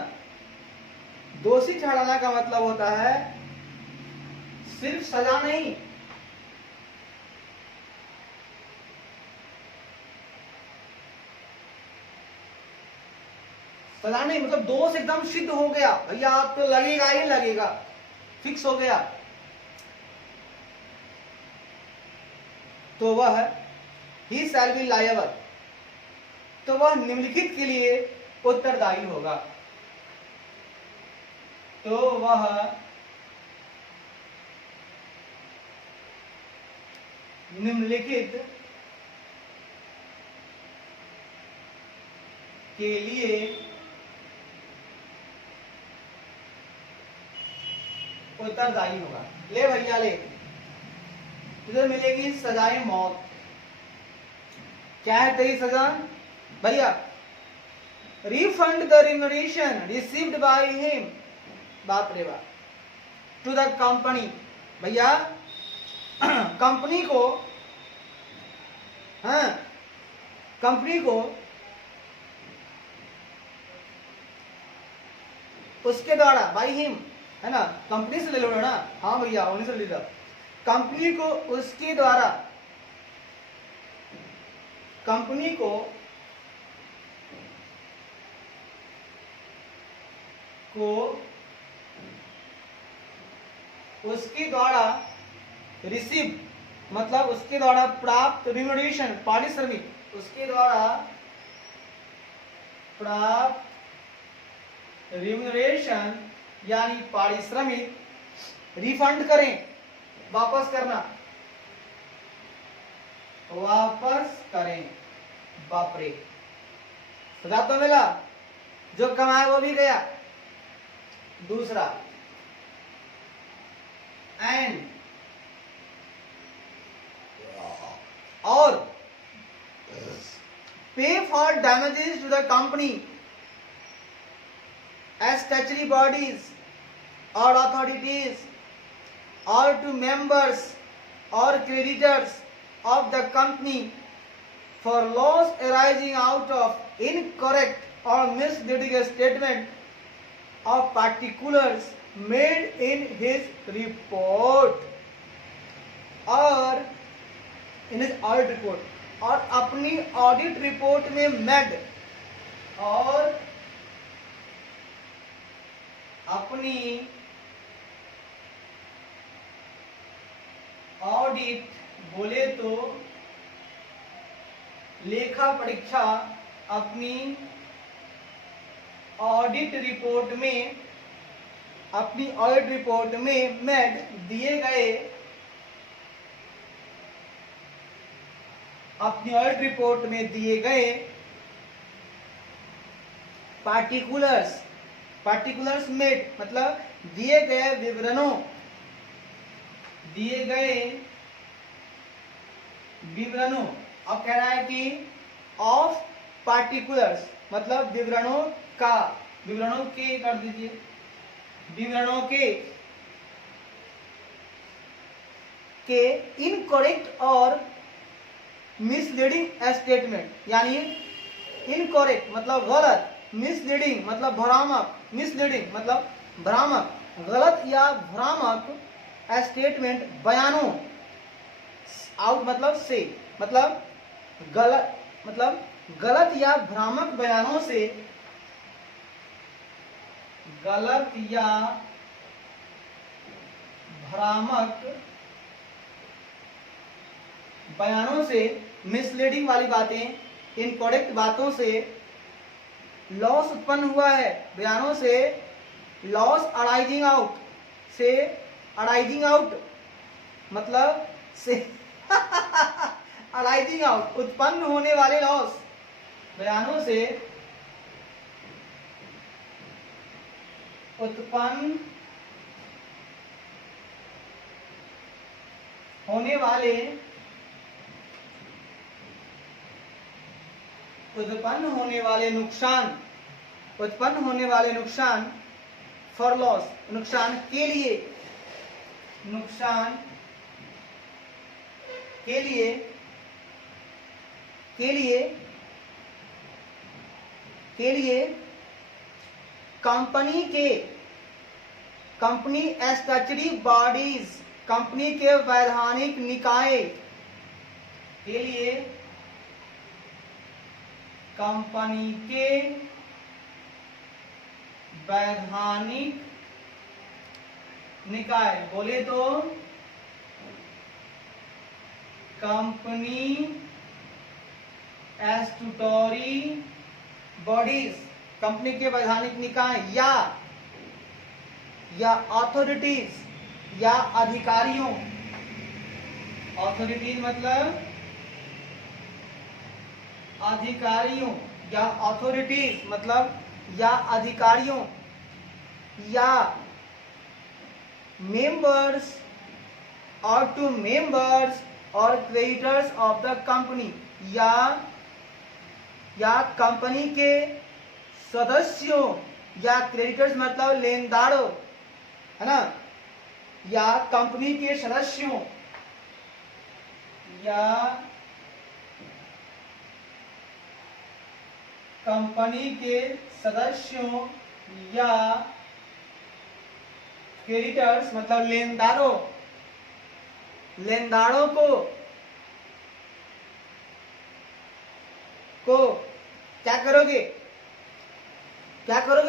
दोषी ठहराना का मतलब होता है सिर्फ सजा नहीं, सजा नहीं, मतलब दोष एकदम सिद्ध हो गया भैया, आप तो लगेगा ही लगेगा, फिक्स हो गया, तो वह ही शैल बी लायबल, तो वह निम्नलिखित के लिए उत्तरदायी होगा। तो वह निम्नलिखित के लिए उत्तरदायी होगा। ले भैया ले, तुझे मिलेगी सजाए मौत। क्या है तेरी सजा भैया? Refund the remuneration received by him, बाप रे बाप, टू द कंपनी। भैया कंपनी को, हाँ कंपनी को उसके द्वारा, बाय हिम है ना, कंपनी से ले लो ना, हाँ भैया उन्हीं से ले लो। कंपनी को उसके द्वारा, कंपनी को उसके द्वारा रिसीव, मतलब उसके द्वारा प्राप्त रिम्यूनरेशन, पारिश्रमिक, उसके द्वारा प्राप्त रिम्यूनरेशन यानी पारिश्रमिक रिफंड करें, वापस करना, वापस करें। बाप रे, सजा तो मिला, जो कमाया वो भी गया। दूसरा, एंड और pay for damages to the company as statutory bodies or authorities or to members or creditors of the company for loss arising out of incorrect or misleading statement of particulars made in his report और in his audit report, और अपनी audit report में made और अपनी audit बोले तो लेखा परीक्षा अपनी ऑडिट रिपोर्ट में मेड दिए गए अपनी ऑडिट रिपोर्ट में दिए गए पार्टिकुलर्स मेड मतलब दिए गए विवरणों अब कह रहा है कि ऑफ पार्टिकुलर्स मतलब विवरणों के कर दीजिए, विवरणों के इनकरेक्ट और मिसलीडिंग स्टेटमेंट, यानी इनकरेक्ट मतलब गलत, मिसलीडिंग मतलब भ्रामक, मिसलीडिंग मतलब भ्रामक, गलत या भ्रामक स्टेटमेंट बयानों, आउट मतलब से, मतलब गलत या भ्रामक बयानों से, गलत या भ्रामक बयानों से, मिसलीडिंग वाली बातें, इनकरेक्ट बातों से लॉस उत्पन्न हुआ है, बयानों से लॉस अराइजिंग आउट से, अराइजिंग आउट मतलब से अराइजिंग आउट उत्पन्न होने वाले लॉस, बयानों से उत्पन्न होने वाले नुकसान फॉर लॉस, नुकसान के लिए कंपनी स्टैट्यूटरी बॉडीज, कंपनी के वैधानिक निकाय के लिए, कंपनी के वैधानिक निकाय बोले तो कंपनी स्टैट्यूटरी बॉडीज, कंपनी के वैधानिक निकाय या अथॉरिटीज या अधिकारियों, अथॉरिटीज मतलब अधिकारियों, या अथॉरिटीज मतलब या अधिकारियों, या मेंबर्स और टू मेंबर्स और क्रेडिटर्स ऑफ द कंपनी, या कंपनी के सदस्यों, या क्रेडिटर्स मतलब लेनदारों, है ना, या कंपनी के सदस्यों, या कंपनी के सदस्यों, या क्रेडिटर्स मतलब लेनदारों को क्या करोगे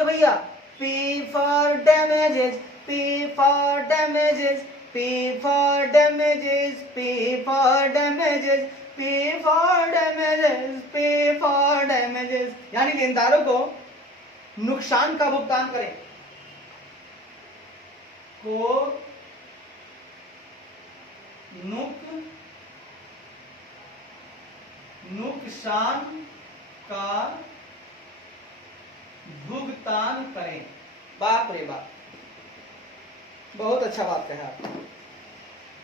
भैया? पे फॉर डैमेजेस, पे फॉर डैमेजेस, पे फॉर डैमेजेस, पे फॉर डैमेजेस, पे फॉर डैमेजेस, पे फॉर डैमेजेस, यानी लेनदारों को नुकसान का भुगतान करें, को नुकसान का भुगतान करें। बाप रे बाप, बहुत अच्छा बात कहा,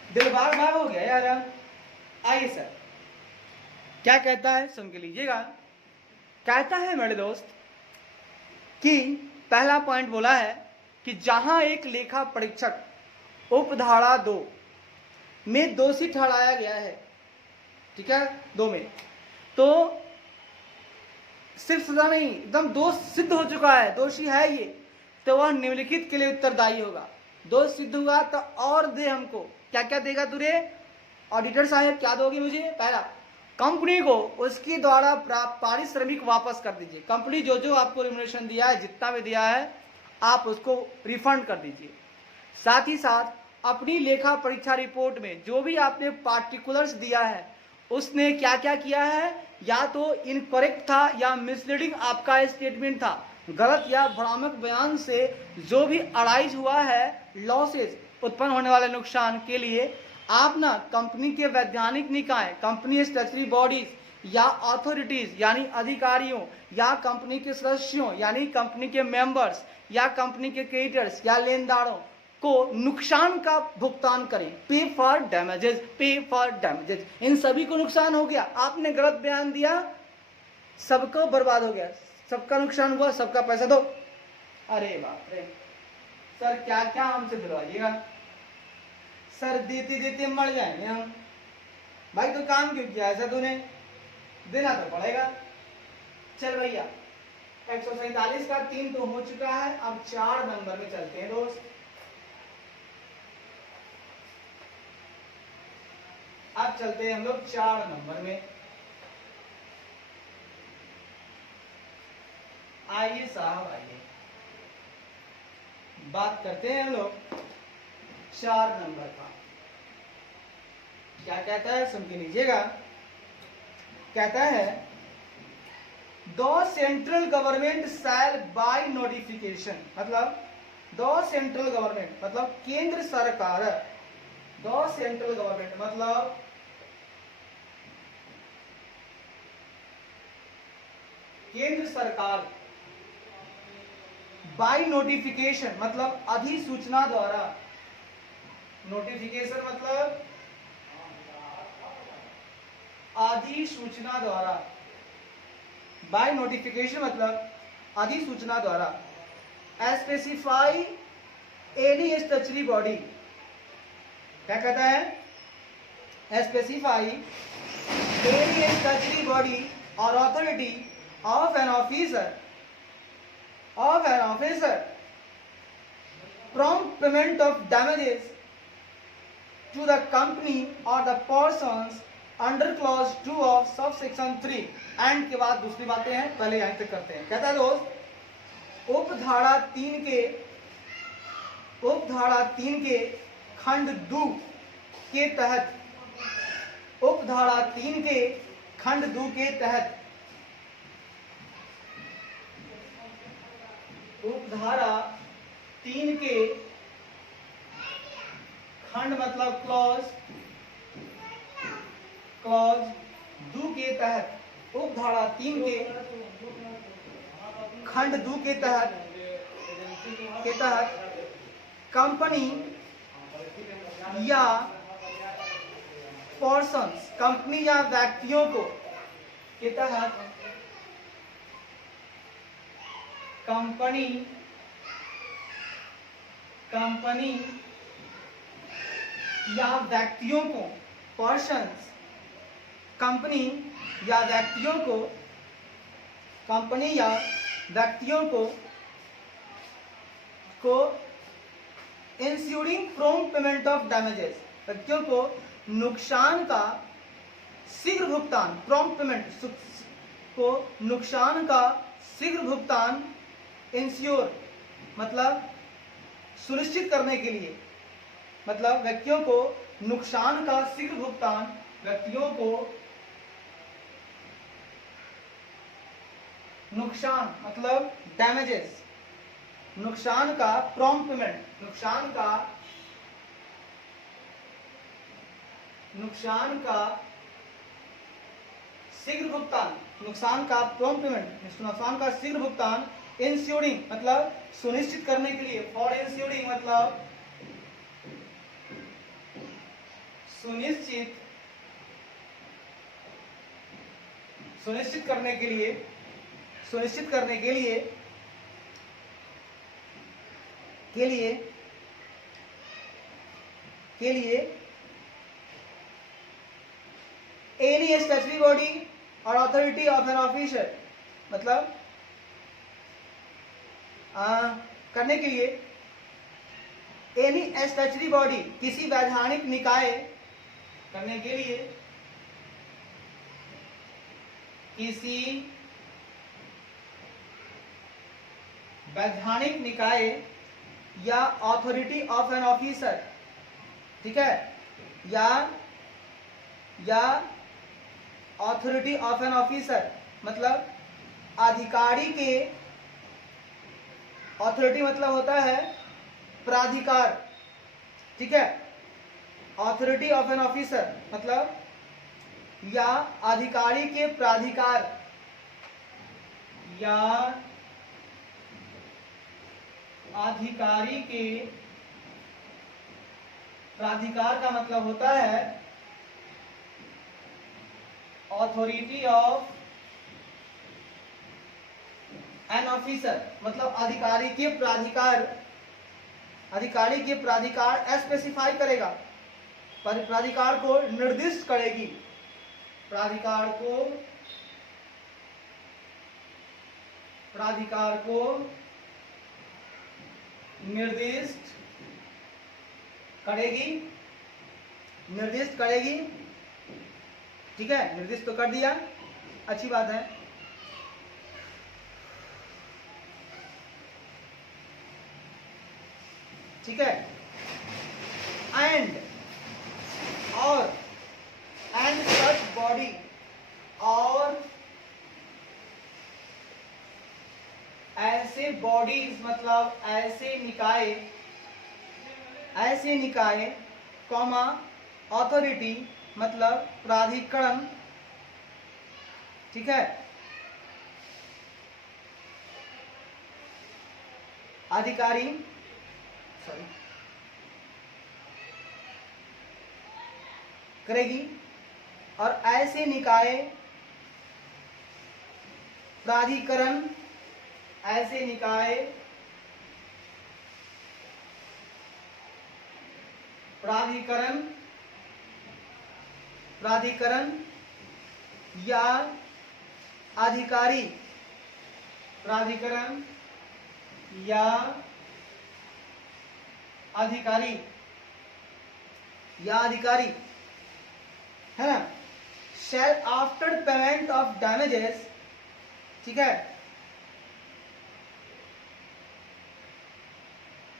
दिल बाग बाग हो गया यार। आइए सर क्या कहता है सुन के लीजिएगा। कहता है मेरे दोस्त कि पहला पॉइंट बोला है कि जहां एक लेखा परीक्षक उपधारा 2 में दोषी ठहराया गया है, ठीक है, 2 में, तो सिर्फ सजा नहीं, एकदम दोष सिद्ध हो चुका है, दोषी है ये, तो वह निम्नलिखित के लिए उत्तरदायी होगा। दोष सिद्ध हुआ तो और दे हमको, क्या क्या देगा तुरे ऑडिटर साहब, क्या दोगे मुझे? पहला, कंपनी को उसके द्वारा प्राप्त पारिश्रमिक वापस कर दीजिए। कंपनी जो जो आपको रिम्यूनरेशन दिया है, जितना भी दिया है, आप उसको रिफंड कर दीजिए। साथ ही साथ अपनी लेखा परीक्षा रिपोर्ट में जो भी आपने पार्टिकुलर्स दिया है, उसने क्या क्या किया है, या तो इनकरेक्ट था या मिसलीडिंग आपका स्टेटमेंट था, गलत या भ्रामक बयान से जो भी अराइज हुआ है, लॉसेज उत्पन्न होने वाले नुकसान के लिए आप ना कंपनी के वैधानिक निकाय, कंपनी स्टैट्यूटरी बॉडीज या अथॉरिटीज यानी अधिकारियों, या कंपनी के सदस्यों यानी कंपनी के मेंबर्स, या कंपनी के क्रेडिटर्स या लेनदारों को नुकसान का भुगतान करें। पे फॉर डैमेजेस, पे फॉर डैमेजेस। इन सभी को नुकसान हो गया, आपने गलत बयान दिया, सबको बर्बाद हो गया, सबका नुकसान हुआ, सबका पैसा दो। अरे बाप रे सर, क्या क्या हमसे दिलवाइएगा सर, देते देते मर जाएंगे हम। भाई तो काम क्यों किया ऐसा तूने, देना तो पड़ेगा। चल भैया 147 का 3 तो हो चुका है, अब 4 नंबर में चलते हैं दोस्त। अब चलते हैं हम लोग 4 नंबर में। आइए साहब आइए, बात करते हैं हम लोग 4 नंबर का। क्या कहता है सुन के लीजिएगा। कहता है the central government shell by notification, मतलब द सेंट्रल गवर्नमेंट मतलब केंद्र सरकार, द सेंट्रल गवर्नमेंट मतलब केंद्र सरकार, बाय नोटिफिकेशन मतलब अधिसूचना द्वारा, नोटिफिकेशन मतलब अधिसूचना द्वारा, बाय नोटिफिकेशन मतलब अधिसूचना द्वारा, स्पेसिफाई एनी स्टैट्यूटरी बॉडी, क्या कहता है, स्पेसिफाई एनी स्टैट्यूटरी बॉडी और authority of an officer prompt payment of damages to the company or the persons under clause 2 of subsection 3 and के बाद दूसरी बातें हैं, पहले यहां तक करते हैं। कहता है दोस्त उपधारा 3 के खंड 2 के तहत, उपधारा 3 के खंड 2 के तहत, उपधारा 3 के खंड मतलब क्लॉज 2 के तहत, उपधारा 3 के खंड 2 के तहत कंपनी या पर्सन्स, कंपनी या व्यक्तियों को के तहत कंपनी या व्यक्तियों को, पर्सन्स कंपनी या व्यक्तियों को, कंपनी या व्यक्तियों को ensuring prompt payment of damages, व्यक्तियों को नुकसान का शीघ्र भुगतान, प्रॉम्प्ट पेमेंट को नुकसान का शीघ्र भुगतान, इंश्योर मतलब सुनिश्चित करने के लिए, मतलब व्यक्तियों को नुकसान का शीघ्र भुगतान, व्यक्तियों को नुकसान मतलब डैमेजेस, नुकसान का प्रॉम्प्ट पेमेंट, नुकसान का शीघ्र भुगतान, नुकसान का प्रॉम्प्ट पेमेंट, नुकसान का शीघ्र भुगतान, इंश्योरिंग मतलब सुनिश्चित करने के लिए, फॉर इंश्योरिंग मतलब सुनिश्चित करने के लिए, एनी स्टैट्यूटरी बॉडी और अथॉरिटी ऑफ एन ऑफिसर, मतलब करने के लिए एनी स्टैट्यूटरी बॉडी, किसी वैधानिक निकाय करने के लिए किसी वैधानिक निकाय या ऑथोरिटी ऑफ एन ऑफिसर, ठीक है, या ऑथोरिटी ऑफ एन ऑफिसर मतलब अधिकारी के, ऑथोरिटी मतलब होता है प्राधिकार, ठीक है, ऑथोरिटी ऑफ एन ऑफिसर मतलब या अधिकारी के प्राधिकार, या अधिकारी के प्राधिकार का मतलब होता है ऑथोरिटी ऑफ एन ऑफिसर, मतलब अधिकारी के प्राधिकार, अधिकारी के प्राधिकार स्पेसिफाई करेगा, प्राधिकार को निर्दिष्ट करेगी, प्राधिकार को निर्दिष्ट करेगी, ठीक है, निर्दिष्ट तो कर दिया, अच्छी बात है। ठीक है, एंड सच बॉडी, और ऐसे बॉडीज मतलब ऐसे निकाय कॉमा ऑथोरिटी मतलब प्राधिकरण, ठीक है, अधिकारी करेगी, और ऐसे निकाय प्राधिकरण, ऐसे निकाय प्राधिकरण या अधिकारी, प्राधिकरण या अधिकारी है ना, शैल आफ्टर पेमेंट ऑफ डैमेजेस, ठीक है,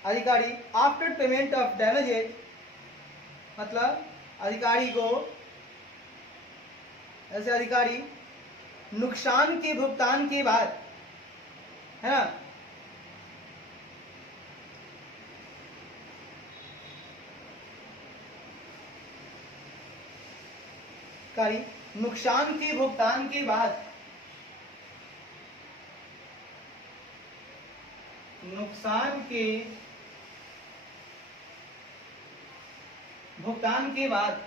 अधिकारी आफ्टर पेमेंट ऑफ डैमेजेस मतलब अधिकारी को, ऐसे अधिकारी नुकसान के भुगतान के बाद, है ना, नुकसान के भुगतान के बाद, नुकसान के भुगतान के बाद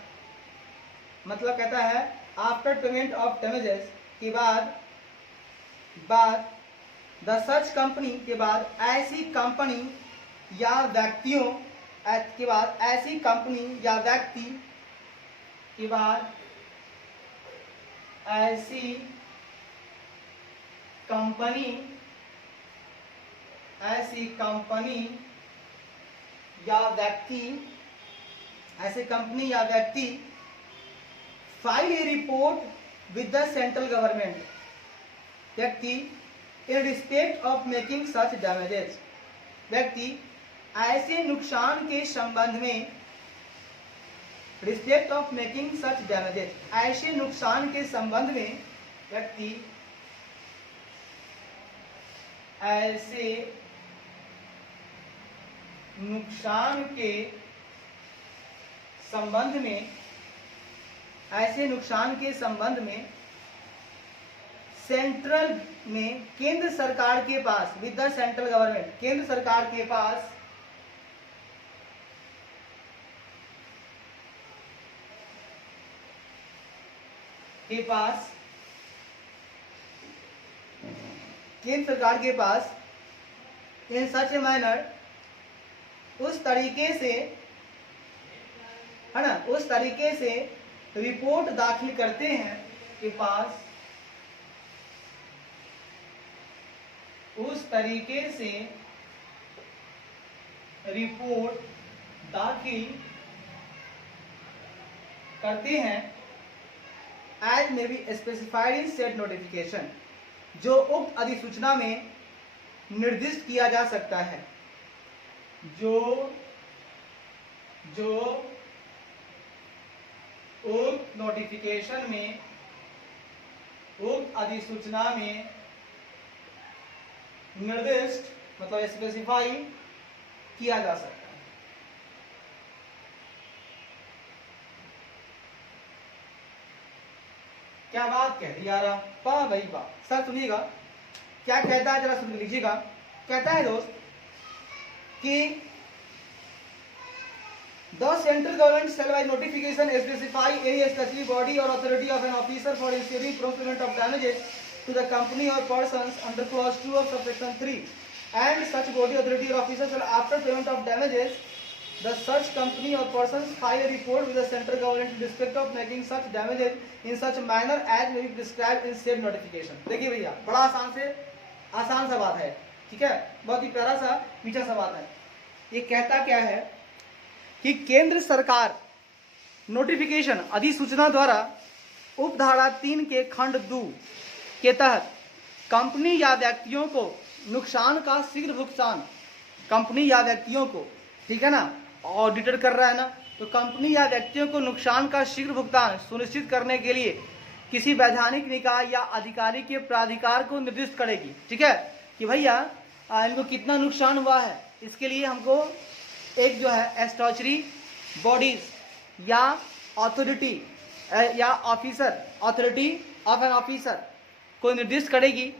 मतलब कहता है आफ्टर पेमेंट ऑफ डैमेजेस के बाद द सच कंपनी के बाद ऐसी कंपनी या व्यक्तियों के बाद, ऐसी कंपनी या व्यक्ति के बाद, ऐसी कंपनी या व्यक्ति, ऐसे कंपनी या व्यक्ति file a report with the central government, व्यक्ति in respect of making such damages, व्यक्ति ऐसे नुकसान के संबंध में, respect of making such damages, ऐसे नुकसान के संबंध में व्यक्ति ऐसे नुकसान के संबंध में, ऐसे नुकसान के संबंध में सेंट्रल में, केंद्र सरकार के पास, विद द सेंट्रल गवर्नमेंट, केंद्र सरकार के पास केंद्र सरकार के पास इन सच ए मैनर, उस तरीके से, है ना, उस तरीके से रिपोर्ट दाखिल करते हैं के पास, उस तरीके से रिपोर्ट दाखिल करते हैं एज में be specified in set notification, जो उक्त अधिसूचना में निर्दिष्ट किया जा सकता है, जो उक्त नोटिफिकेशन में, उक्त अधिसूचना में निर्दिष्ट मतलब स्पेसिफाई किया जा सकता है। क्या बात कह दी यार, वाह भाई वाह। सर सुनिएगा क्या कहता है, जरा सुन लीजिएगा। कहता है दोस्त कि The central government shall by notification specify any statutory body or authority of an officer for ensuring prompt payment of damages to the company or persons under clause 2 of subsection 3, and such body, authority or officer shall after payment of damages the such company or persons file a report with the central government in respect of making such damages in such manner as may be prescribed in said notification। देखिए भैया बड़ा आसान सा बात है, ठीक है, बहुत ही प्यारा सा मीठा सा बात है। ये कहता क्या है कि केंद्र सरकार नोटिफिकेशन अधिसूचना द्वारा उपधारा 3 के खंड 2 के तहत कंपनी या व्यक्तियों को नुकसान का शीघ्र भुगतान, कंपनी या व्यक्तियों को, ठीक है ना, ऑडिटर कर रहा है ना, तो कंपनी या व्यक्तियों को नुकसान का शीघ्र भुगतान सुनिश्चित करने के लिए किसी वैधानिक निकाय या अधिकारी के प्राधिकार को निर्दिष्ट करेगी। ठीक है कि भैया इनको कितना नुकसान हुआ है, इसके लिए हमको एक जो है स्टैट्यूटरी बॉडीज या अथॉरिटी या officer, authority of an officer को निर्दिष्ट करेगी।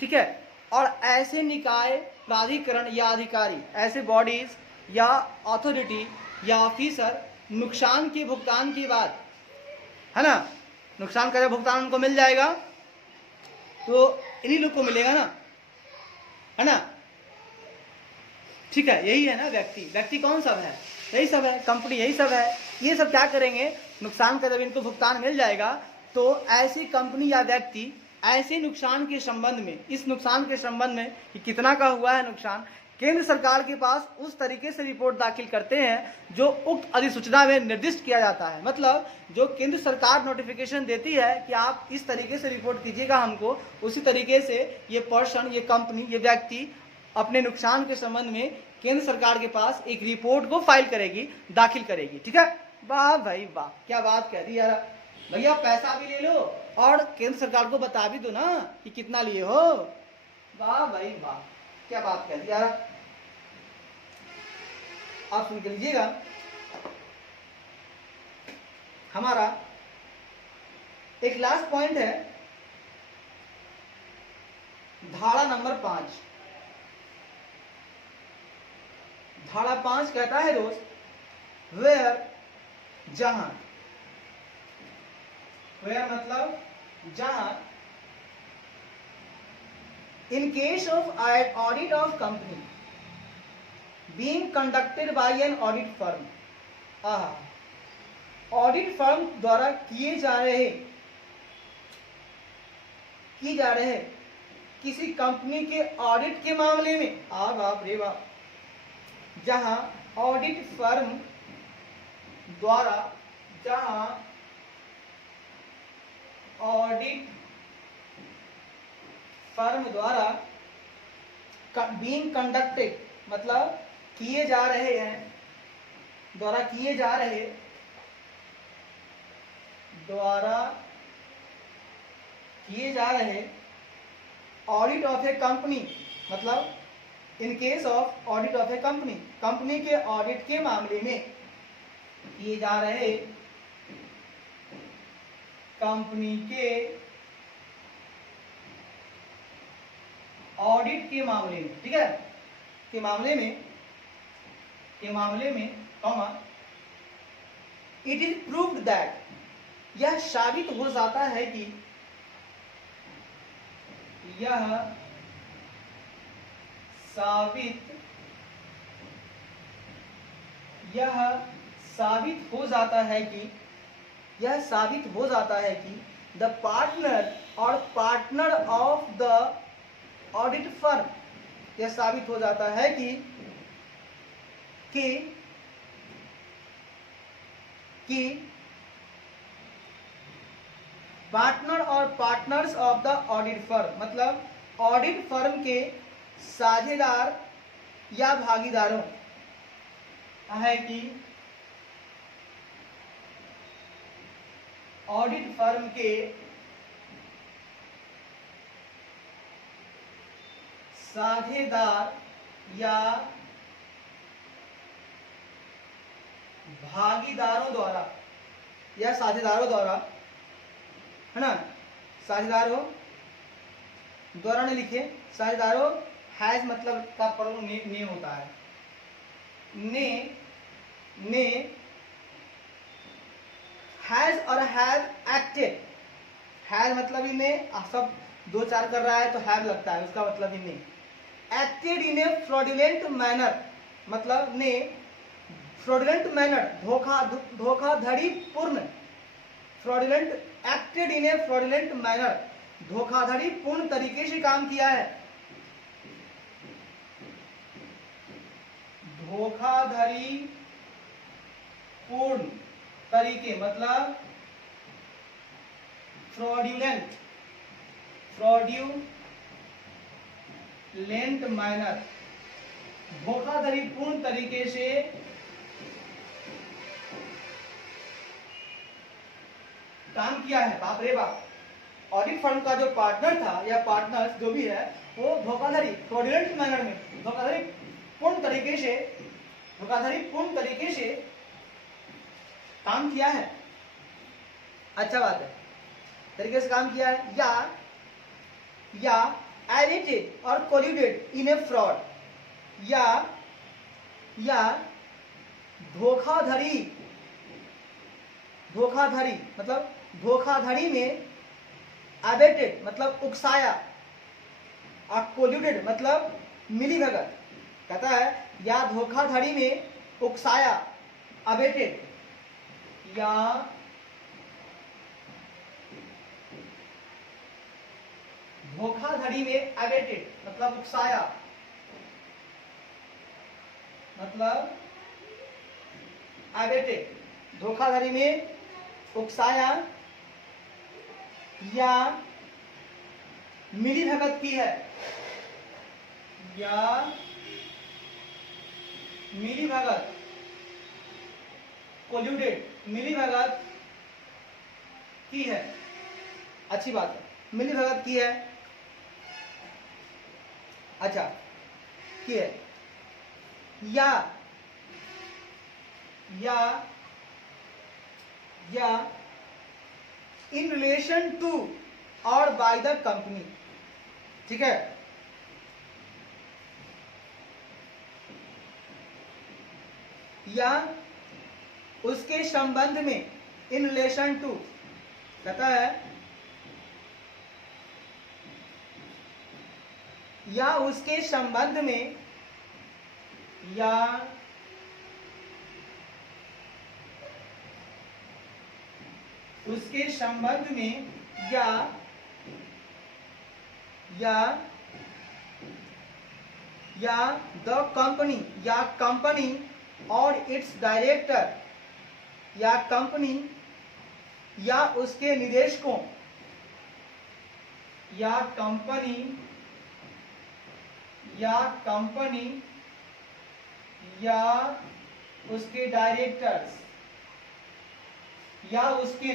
ठीक है, और ऐसे निकाय, प्राधिकरण या अधिकारी, ऐसे बॉडीज या अथॉरिटी या ऑफिसर नुकसान के भुगतान के बाद, है ना, नुकसान का जब भुगतान उनको मिल जाएगा तो इन्हीं लोग को मिलेगा ना, है ना। ठीक है, यही है ना व्यक्ति कौन सब है, यही सब है, कंपनी यही सब है। ये सब क्या करेंगे, नुकसान का जब इनको भुगतान मिल जाएगा तो ऐसी कंपनी या व्यक्ति ऐसे नुकसान के संबंध में, इस नुकसान के संबंध में कि कितना का हुआ है नुकसान, केंद्र सरकार के पास उस तरीके से रिपोर्ट दाखिल करते हैं जो उक्त अधिसूचना में निर्दिष्ट किया जाता है। मतलब जो केंद्र सरकार नोटिफिकेशन देती है कि आप इस तरीके से रिपोर्ट कीजिएगा हमको, उसी तरीके से ये पर्सन, ये कंपनी, ये व्यक्ति अपने नुकसान के संबंध में केंद्र सरकार के पास एक रिपोर्ट को फाइल करेगी, दाखिल करेगी। ठीक है, वाह भाई वाह, क्या बात कह दी यार। भैया पैसा भी ले लो और केंद्र सरकार को बता भी दो ना कि कितना लिए हो। वाह भाई वाह, क्या बात कह दी यार। आप सुन के लीजिएगा, हमारा एक लास्ट पॉइंट है धारा नंबर 5। धारा 5 कहता है दोस्त, वेयर, जहां, वेयर मतलब जहां, इन case of audit of company being conducted by an audit firm, audit firm द्वारा किए जा रहे किसी कंपनी के ऑडिट के मामले में, बाप रे बाप, जहां ऑडिट फर्म द्वारा, जहां ऑडिट फर्म द्वारा बीइंग कंडक्टेड मतलब किए जा रहे हैं, द्वारा किए जा रहे, द्वारा किए जा रहे ऑडिट ऑफ ए कंपनी, मतलब इन case of audit of a company, company के ऑडिट के मामले में किए जा रहे, कंपनी के ऑडिट के मामले में, ठीक है, के मामले में comma, it is proved that, यह साबित हो जाता है कि, यह साबित हो जाता है कि, यह साबित हो जाता है कि द पार्टनर और partner of the audit firm, यह साबित हो जाता है कि कि पार्टनर और partners of the audit firm, मतलब ऑडिट फर्म के साझेदार या भागीदारों है कि ऑडिट फर्म के साझेदार या भागीदारों द्वारा या साझेदारों द्वारा, है ना, साझेदारों द्वारा ने लिखे, साझेदारों हैज मतलब का प्रयोग ने होता है, ने हैज और हैव एक्टेड, हैज मतलब इन्हें सब दो चार कर रहा है तो हैव लगता है, उसका मतलब इन्हें acted in A fraudulent manner, मतलब ने फ्रॉडुलेंट मैनर धोखाधड़ी पूर्ण, fraudulent acted in A fraudulent manner धोखाधड़ी पूर्ण तरीके से काम किया है, धोखाधड़ी पूर्ण तरीके मतलब फ्रॉडुलेंट मैनर, धोखाधड़ी पूर्ण तरीके से काम किया है। बाप रे बाप, ऑडिट फर्म का जो पार्टनर था या पार्टनर्स जो भी है वो धोखाधड़ी फ्रॉडुलेंट मैनर में धोखाधड़ी पूर्ण तरीके से काम किया है। अच्छा बात है, तरीके से काम किया है या एडिटेड और कोल्यूडेड इन ए फ्रॉड, या धोखाधड़ी मतलब धोखाधड़ी में एबेटेड मतलब उकसाया और कोल्यूडेड मतलब मिलीभगत, कहता है या धोखाधड़ी में उकसाया, अबेटेड या धोखाधड़ी में एबेटेड मतलब उकसाया, मतलब एबेटेड धोखाधड़ी में उकसाया या मिलीभगत की है, या मिलीभगत कोल्यूडेड मिलीभगत की है। अच्छी बात है, मिलीभगत की है। अच्छा की है या इन रिलेशन टू और बाय द कंपनी, ठीक है, या उसके संबंध में, इन रिलेशन टू कहता है या उसके संबंध में, या उसके संबंध में, या द कंपनी या कंपनी और इट्स डायरेक्टर, या कंपनी या उसके निदेशकों, या कंपनी या उसके डायरेक्टर्स, या उसके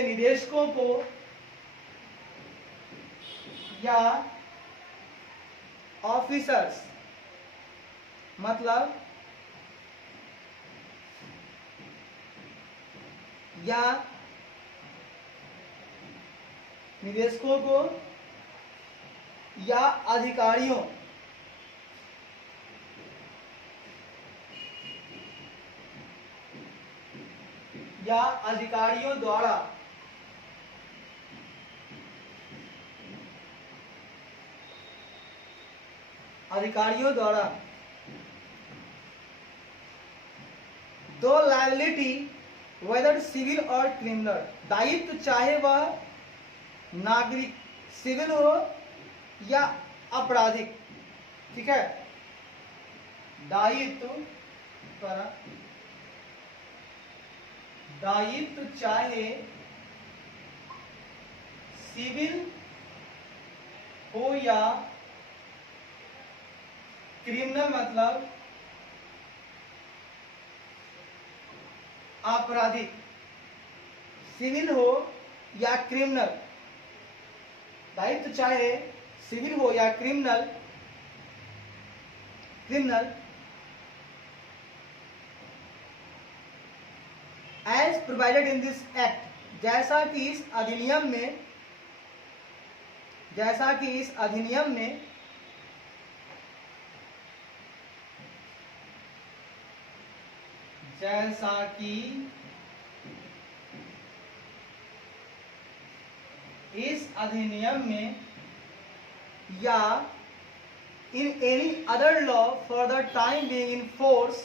निदेशकों को, या ऑफिसर्स मतलब या निदेशकों को, या अधिकारियों, द्वारा, दो लायबिलिटी वेदर सिविल और क्रिमिनल, दायित्व चाहे वह नागरिक सिविल हो या आपराधिक, ठीक है, दायित्व पर दायित्व चाहे सिविल हो या क्रिमिनल, मतलब आपराधिक, सिविल हो या क्रिमिनल, दायित्व चाहे सिविल हो या criminal as provided in this act, जैसा कि इस अधिनियम में जैसा कि इस अधिनियम में या in any other law for the time being in force,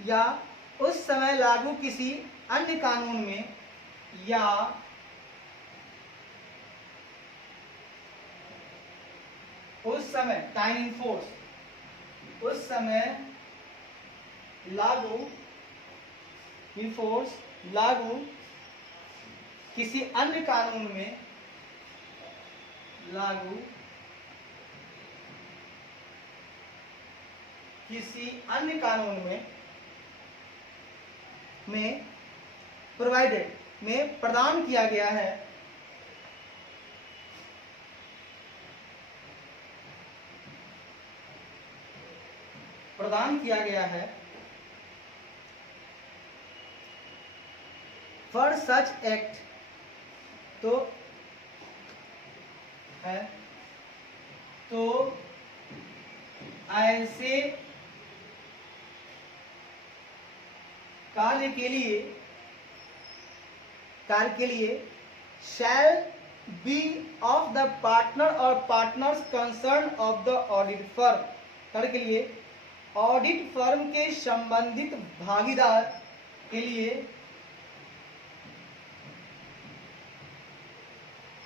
या उस समय लागू किसी अन्य कानून में, या उस समय टाइम इन फोर्स, उस समय लागू इन फोर्स, लागू किसी अन्य कानून में, लागू किसी अन्य कानून में प्रोवाइडेड में प्रदान किया गया है, फॉर सच एक्ट, तो ऐसे कार्य के लिए shall be of the partner or partners concerned of the audit firm, कार्य के लिए ऑडिट फर्म के संबंधित भागीदार के लिए,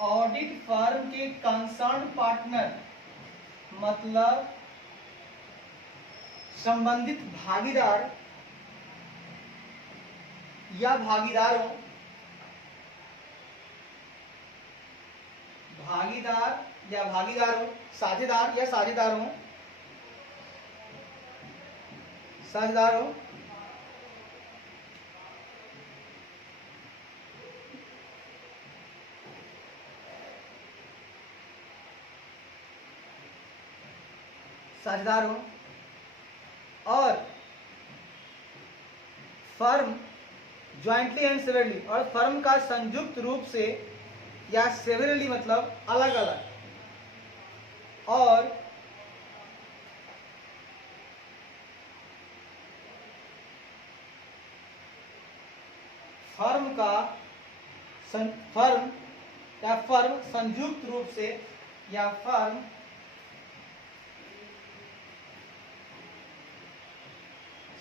ऑडिट फर्म के कंसर्न पार्टनर मतलब संबंधित भागीदार या भागीदारों, साझेदार या साझेदारों और फर्म ज्वाइंटली एंड सेवरली, और फर्म का संयुक्त रूप से या सेवरली मतलब अलग अलग, और फर्म संयुक्त रूप से या फर्म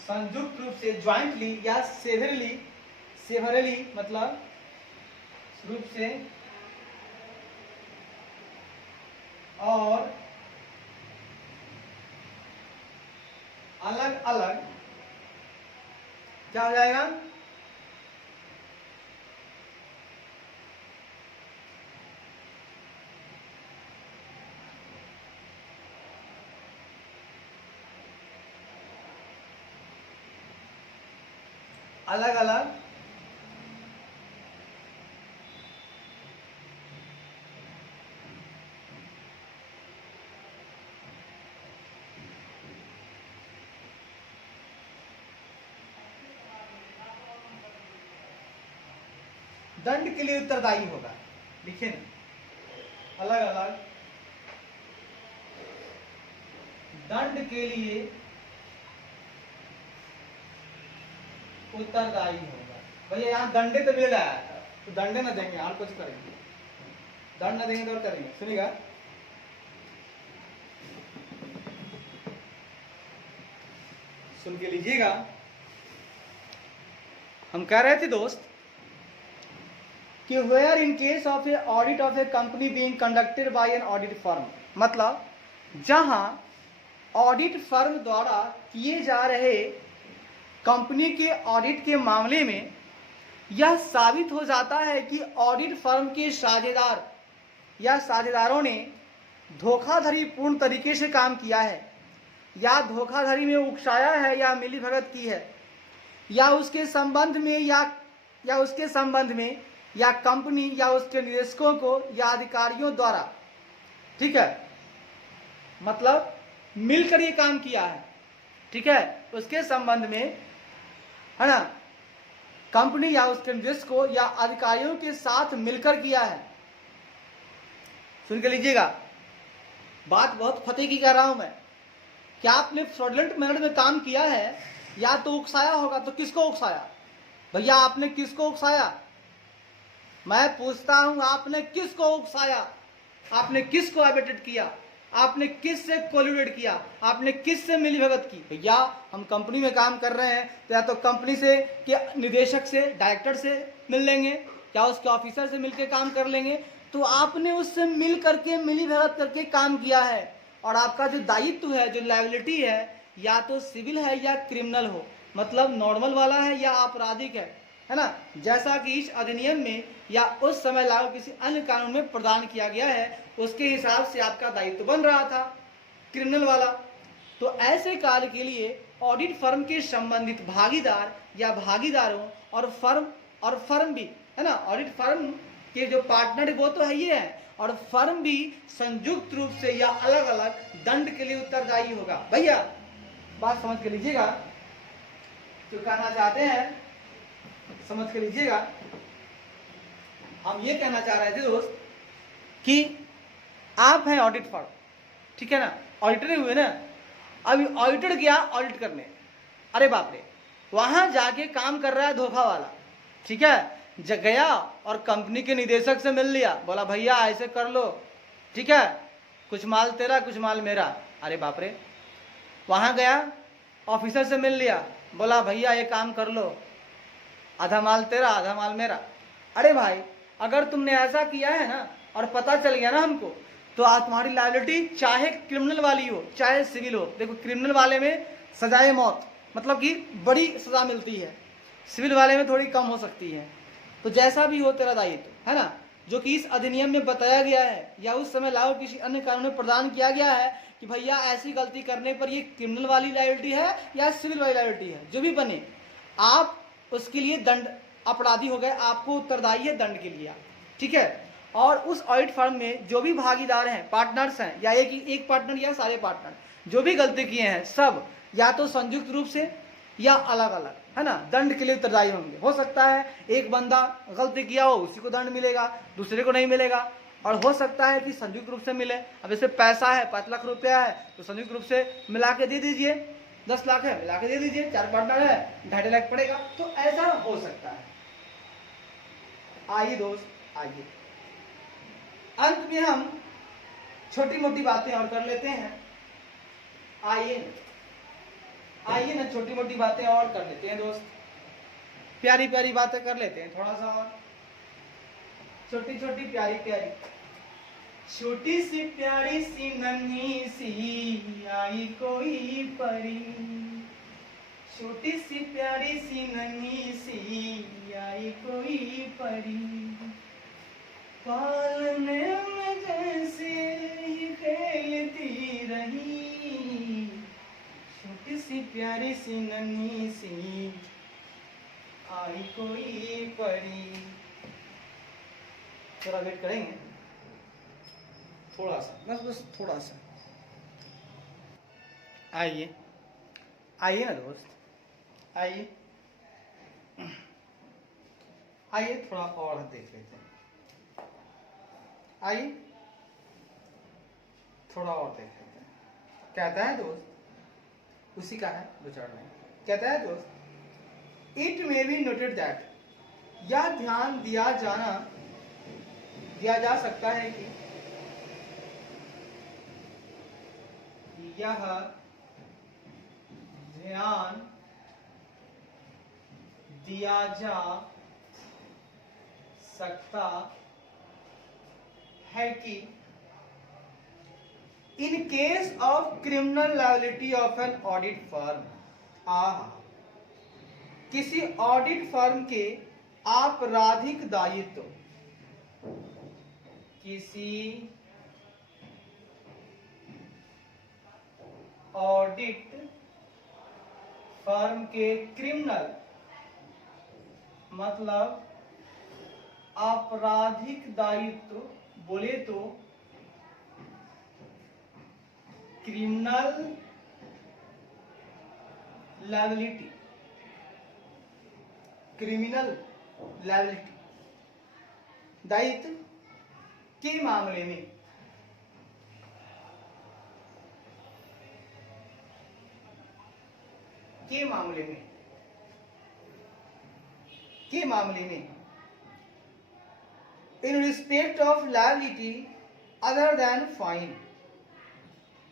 संयुक्त रूप से ज्वाइंटली या सेवरली मतलब रूप से और अलग अलग क्या हो जाएगा, अलग अलग दंड के लिए उत्तरदायी होगा, लिखे ना, अलग अलग दंड के लिए उत्तरदायी होगा। भैया यहाँ दंडे तो मिला है, तो दंडे ना देंगे और कुछ करेंगे, दंड ना देंगे तो और करेंगे, सुनिएगा। सुन के लीजिएगा। हम कह रहे थे दोस्त कि where in case of a audit of a company being conducted by an audit firm, मतलब जहां ऑडिट फर्म द्वारा किए जा रहे कंपनी के ऑडिट के मामले में यह साबित हो जाता है कि ऑडिट फर्म के साझेदार या साझेदारों ने धोखाधड़ी पूर्ण तरीके से काम किया है, या धोखाधड़ी में उकसाया है, या मिलीभगत की है, या उसके संबंध में या उसके संबंध में या कंपनी या उसके निदेशकों को या अधिकारियों द्वारा, ठीक है, मतलब मिलकर ये काम किया है, ठीक है, उसके संबंध में, है ना, कंपनी या उसके निदेशकों या अधिकारियों के साथ मिलकर किया है। सुन के लीजिएगा, बात बहुत फतेह की कह रहा हूं मैं। क्या आपने फ्रॉडलेंट मैनर में काम किया है, या तो उकसाया होगा, तो किसको उकसाया भैया? आपने किसको उकसाया? मैं पूछता हूं, आपने किसको उकसाया? आपने किसको एबेटेड किया? आपने किस से कोलिडेट किया? आपने किस से मिलीभगत की? भैया हम कंपनी में काम कर रहे हैं, तो या तो कंपनी से के निदेशक से, डायरेक्टर से मिल लेंगे, या उसके ऑफिसर से मिलकर काम कर लेंगे। तो आपने उससे मिल करके, मिलीभगत करके काम किया है, और आपका जो दायित्व है, जो लायबिलिटी है, या तो सिविल है या क्रिमिनल हो, मतलब नॉर्मल वाला है या आपराधिक है ना, जैसा कि इस अधिनियम में या उस समय लागू किसी अन्य कानून में प्रदान किया गया है, उसके हिसाब से आपका दायित्व बन रहा था क्रिमिनल वाला। तो ऐसे कार्य के लिए ऑडिट फर्म के संबंधित भागीदार या भागीदारों और फर्म भी, है ना, ऑडिट फर्म के जो पार्टनर वो तो है ही है, और फर्म भी संयुक्त रूप से या अलग अलग दंड के लिए उत्तरदायी होगा। भैया बात समझ के लीजिएगा, जो कहना चाहते हैं समझ के लीजिएगा। हम ये कहना चाह रहे थे दोस्त कि आप हैं ऑडिट फर्म, ठीक है ना, ऑडिटर हुए ना, अभी ऑडिटर गया ऑडिट करने, अरे बाप रे, वहां जाके काम कर रहा है धोखा वाला, ठीक है, गया और कंपनी के निदेशक से मिल लिया, बोला भैया ऐसे कर लो, ठीक है, कुछ माल तेरा कुछ माल मेरा, अरे बाप रे। वहां गया ऑफिसर से मिल लिया, बोला भैया ये काम कर लो, आधा माल तेरा आधा माल मेरा। अरे भाई अगर तुमने ऐसा किया है ना और पता चल गया ना हमको, तो आज तुम्हारी लायबिलिटी चाहे क्रिमिनल वाली हो चाहे सिविल हो, देखो क्रिमिनल वाले में सजाए मौत, मतलब कि बड़ी सजा मिलती है, सिविल वाले में थोड़ी कम हो सकती है। तो जैसा भी हो तेरा दायित्व, है ना, जो कि इस अधिनियम में बताया गया है या उस समय लागू किसी अन्य कानून में प्रदान किया गया है कि भैया ऐसी गलती करने पर ये क्रिमिनल वाली लायबिलिटी है या सिविल वाली लायबिलिटी है, जो भी बने आप उसके लिए दंड, अपराधी हो गए, आपको उत्तरदायी है दंड के लिए, ठीक है। और उस ऑडिट फर्म में जो भी भागीदार हैं, पार्टनर्स हैं, या एक पार्टनर या सारे पार्टनर जो भी गलती किए हैं, सब या तो संयुक्त रूप से या अलग अलग, है ना, दंड के लिए उत्तरदायी होंगे। हो सकता है एक बंदा गलती किया हो उसी को दंड मिलेगा, दूसरे को नहीं मिलेगा, और हो सकता है कि संयुक्त रूप से मिले। अब जैसे पैसा है 5 लाख रुपया है, तो संयुक्त रूप से मिला के दे दीजिए, 10 लाख है मिला के दे दीजिए, 4 पार्टनर है 2.5 लाख पड़ेगा, तो ऐसा हो सकता है। आइए दोस्त आइए, अंत में हम छोटी मोटी बातें और कर लेते हैं। आइए ना छोटी मोटी बातें और कर लेते हैं दोस्त, प्यारी प्यारी बातें कर लेते हैं थोड़ा सा और, छोटी छोटी प्यारी प्यारी, छोटी सी प्यारी सी नन्ही सी आई कोई परी, छोटी सी प्यारी सी नन्ही सी आई कोई परी, पालने में जैसे ही खेलती रही, छोटी सी प्यारी सी नन्ही सी आई कोई परी। थोड़ा वेट करेंगे, थोड़ा सा, बस थोड़ा सा। आइए आइए ना दोस्त, आइए आइए थोड़ा और देख लेते हैं, आइए थोड़ा और देख लेते हैं। कहता है दोस्त, उसी का है विचार में, कहता है दोस्त, it may be noted that, यह ध्यान दिया जा सकता है कि यह ध्यान दिया जा सकता है कि इन case of criminal liability of N audit firm, किसी ऑडिट फर्म के आपराधिक दायित्व, किसी ऑडिट फर्म के क्रिमिनल मतलब आपराधिक दायित्व, बोले तो क्रिमिनल लायबिलिटी, क्रिमिनल लायबिलिटी दायित्व के मामले में के मामले में इन respect of liability other than fine,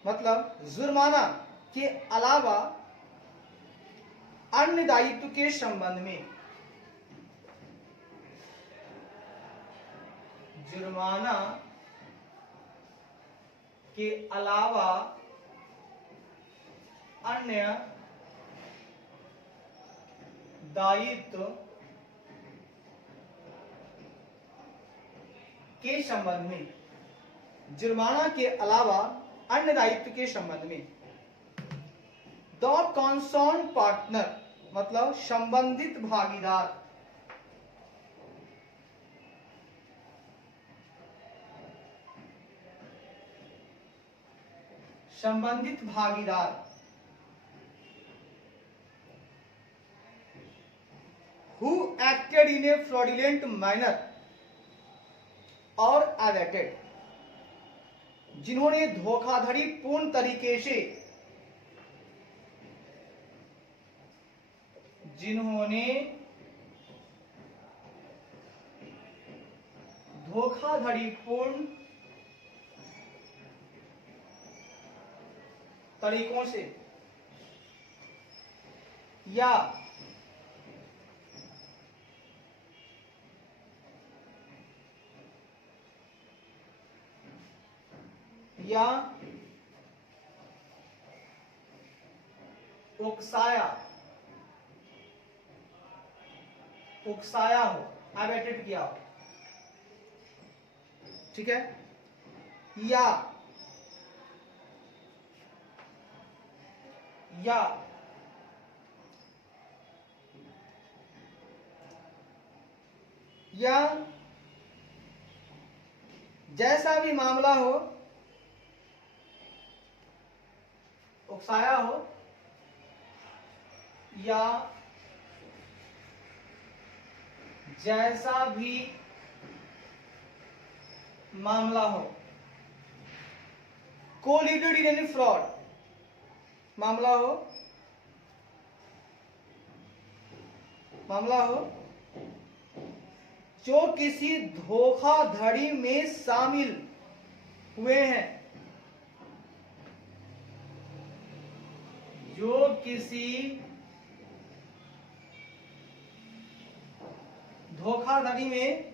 मतलब जुर्माना के अलावा अन्य दायित्व के संबंध में, जुर्माना के अलावा अन्य दायित्व के संबंध में, जुर्माना के अलावा अन्य दायित्व के संबंध में द कंसर्न पार्टनर मतलब संबंधित भागीदार, संबंधित भागीदार who acted in a fraudulent manner और अवेटेड, जिन्होंने धोखाधड़ी पूर्ण तरीके से, जिन्होंने धोखाधड़ी पूर्ण तरीकों से या उकसाया हो, अवेटेड किया हो, ठीक है, या जैसा भी मामला हो, उकसाया हो या जैसा भी मामला हो, कोलिडेड इन एनी फ्रॉड मामला हो जो किसी धोखाधड़ी में शामिल हुए हैं, जो किसी धोखाधड़ी में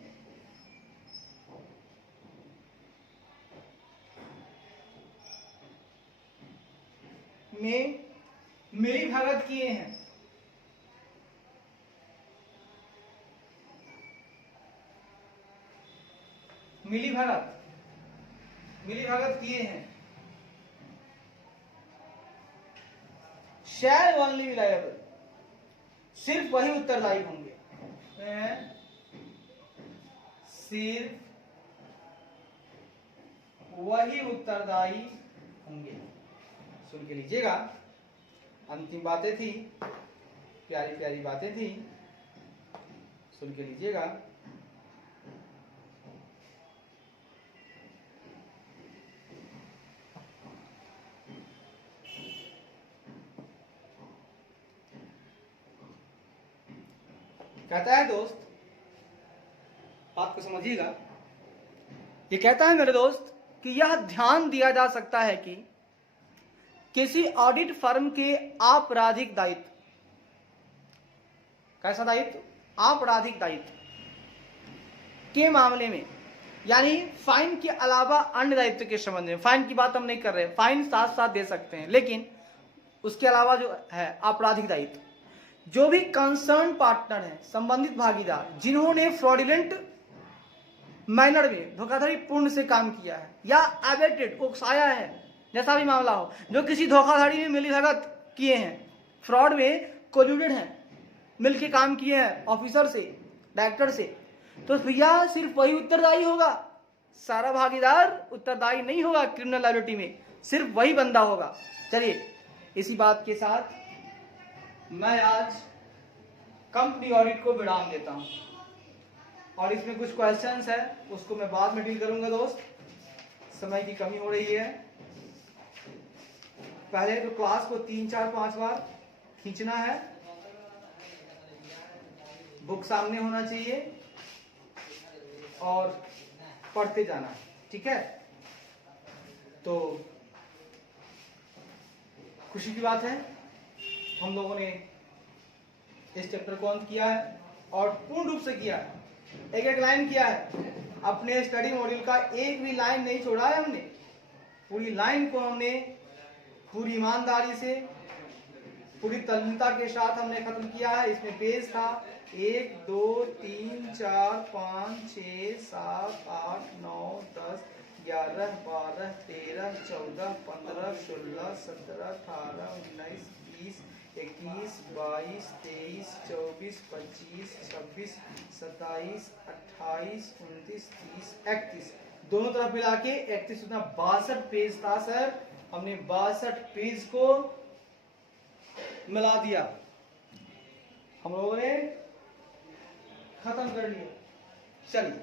मिली भगत किए हैं, मिली भगत किए हैं, शैल ओनली बी लायबल, सिर्फ वही उत्तरदायी होंगे, सिर्फ वही उत्तरदायी होंगे। सुन के लीजिएगा, अंतिम बातें थी, प्यारी प्यारी बातें थी, सुन के लीजिएगा। कहता है दोस्त, बात को समझिएगा, ये कहता है मेरे दोस्त कि यह ध्यान दिया जा सकता है कि किसी ऑडिट फर्म के आपराधिक दायित्व कैसा दायित्व? आपराधिक दायित्व के मामले में, यानी फाइन के अलावा अन्य दायित्व के संबंध में। फाइन की बात हम नहीं कर रहे, फाइन साथ साथ दे सकते हैं, लेकिन उसके अलावा जो है आपराधिक दायित्व, जो भी कंसर्न पार्टनर है, संबंधित भागीदार, जिन्होंने फ्रॉडुलेंट मैनर में धोखाधड़ी पूर्ण से काम किया है या एबेटेड उकसाया है, जैसा भी मामला हो, जो किसी धोखाधड़ी में मिलीभगत किए हैं, फ्रॉड में कोल्यूडेड हैं, मिलके काम किए हैं ऑफिसर से, डायरेक्टर से, तो भैया सिर्फ वही उत्तरदायी होगा, सारा भागीदार उत्तरदायी नहीं होगा क्रिमिनल लायबिलिटी में, सिर्फ वही बंदा होगा। चलिए, इसी बात के साथ मैं आज कंपनी ऑडिट को विराम देता हूं, और इसमें कुछ क्वेश्चंस है उसको मैं बाद में डील करूंगा दोस्त, समय की कमी हो रही है। पहले तो क्लास को 3 4 5 बार खींचना है, बुक सामने होना चाहिए और पढ़ते जाना है, ठीक है? तो खुशी की बात है, हम लोगों ने इस चैप्टर को अंत किया है और पूर्ण रूप से किया है, एक एक लाइन किया है। अपने स्टडी मॉड्यूल का एक भी लाइन नहीं छोड़ा है हमने, पूरी लाइन को हमने पूरी ईमानदारी से, पूरी तल्लीनता के साथ हमने खत्म किया है। इसमें पेज था 1 2 3 4 5 6 7 8 9 10 11 12 13 14 15 16 17 18 19 20 21 22 23 24 25 26 27 28 29 30 31, दोनों तरफ मिला के 31 उतना 62 पेज था सर। हमने 62 पेज को मिला दिया, हम लोगों ने खत्म कर लिया। चलिए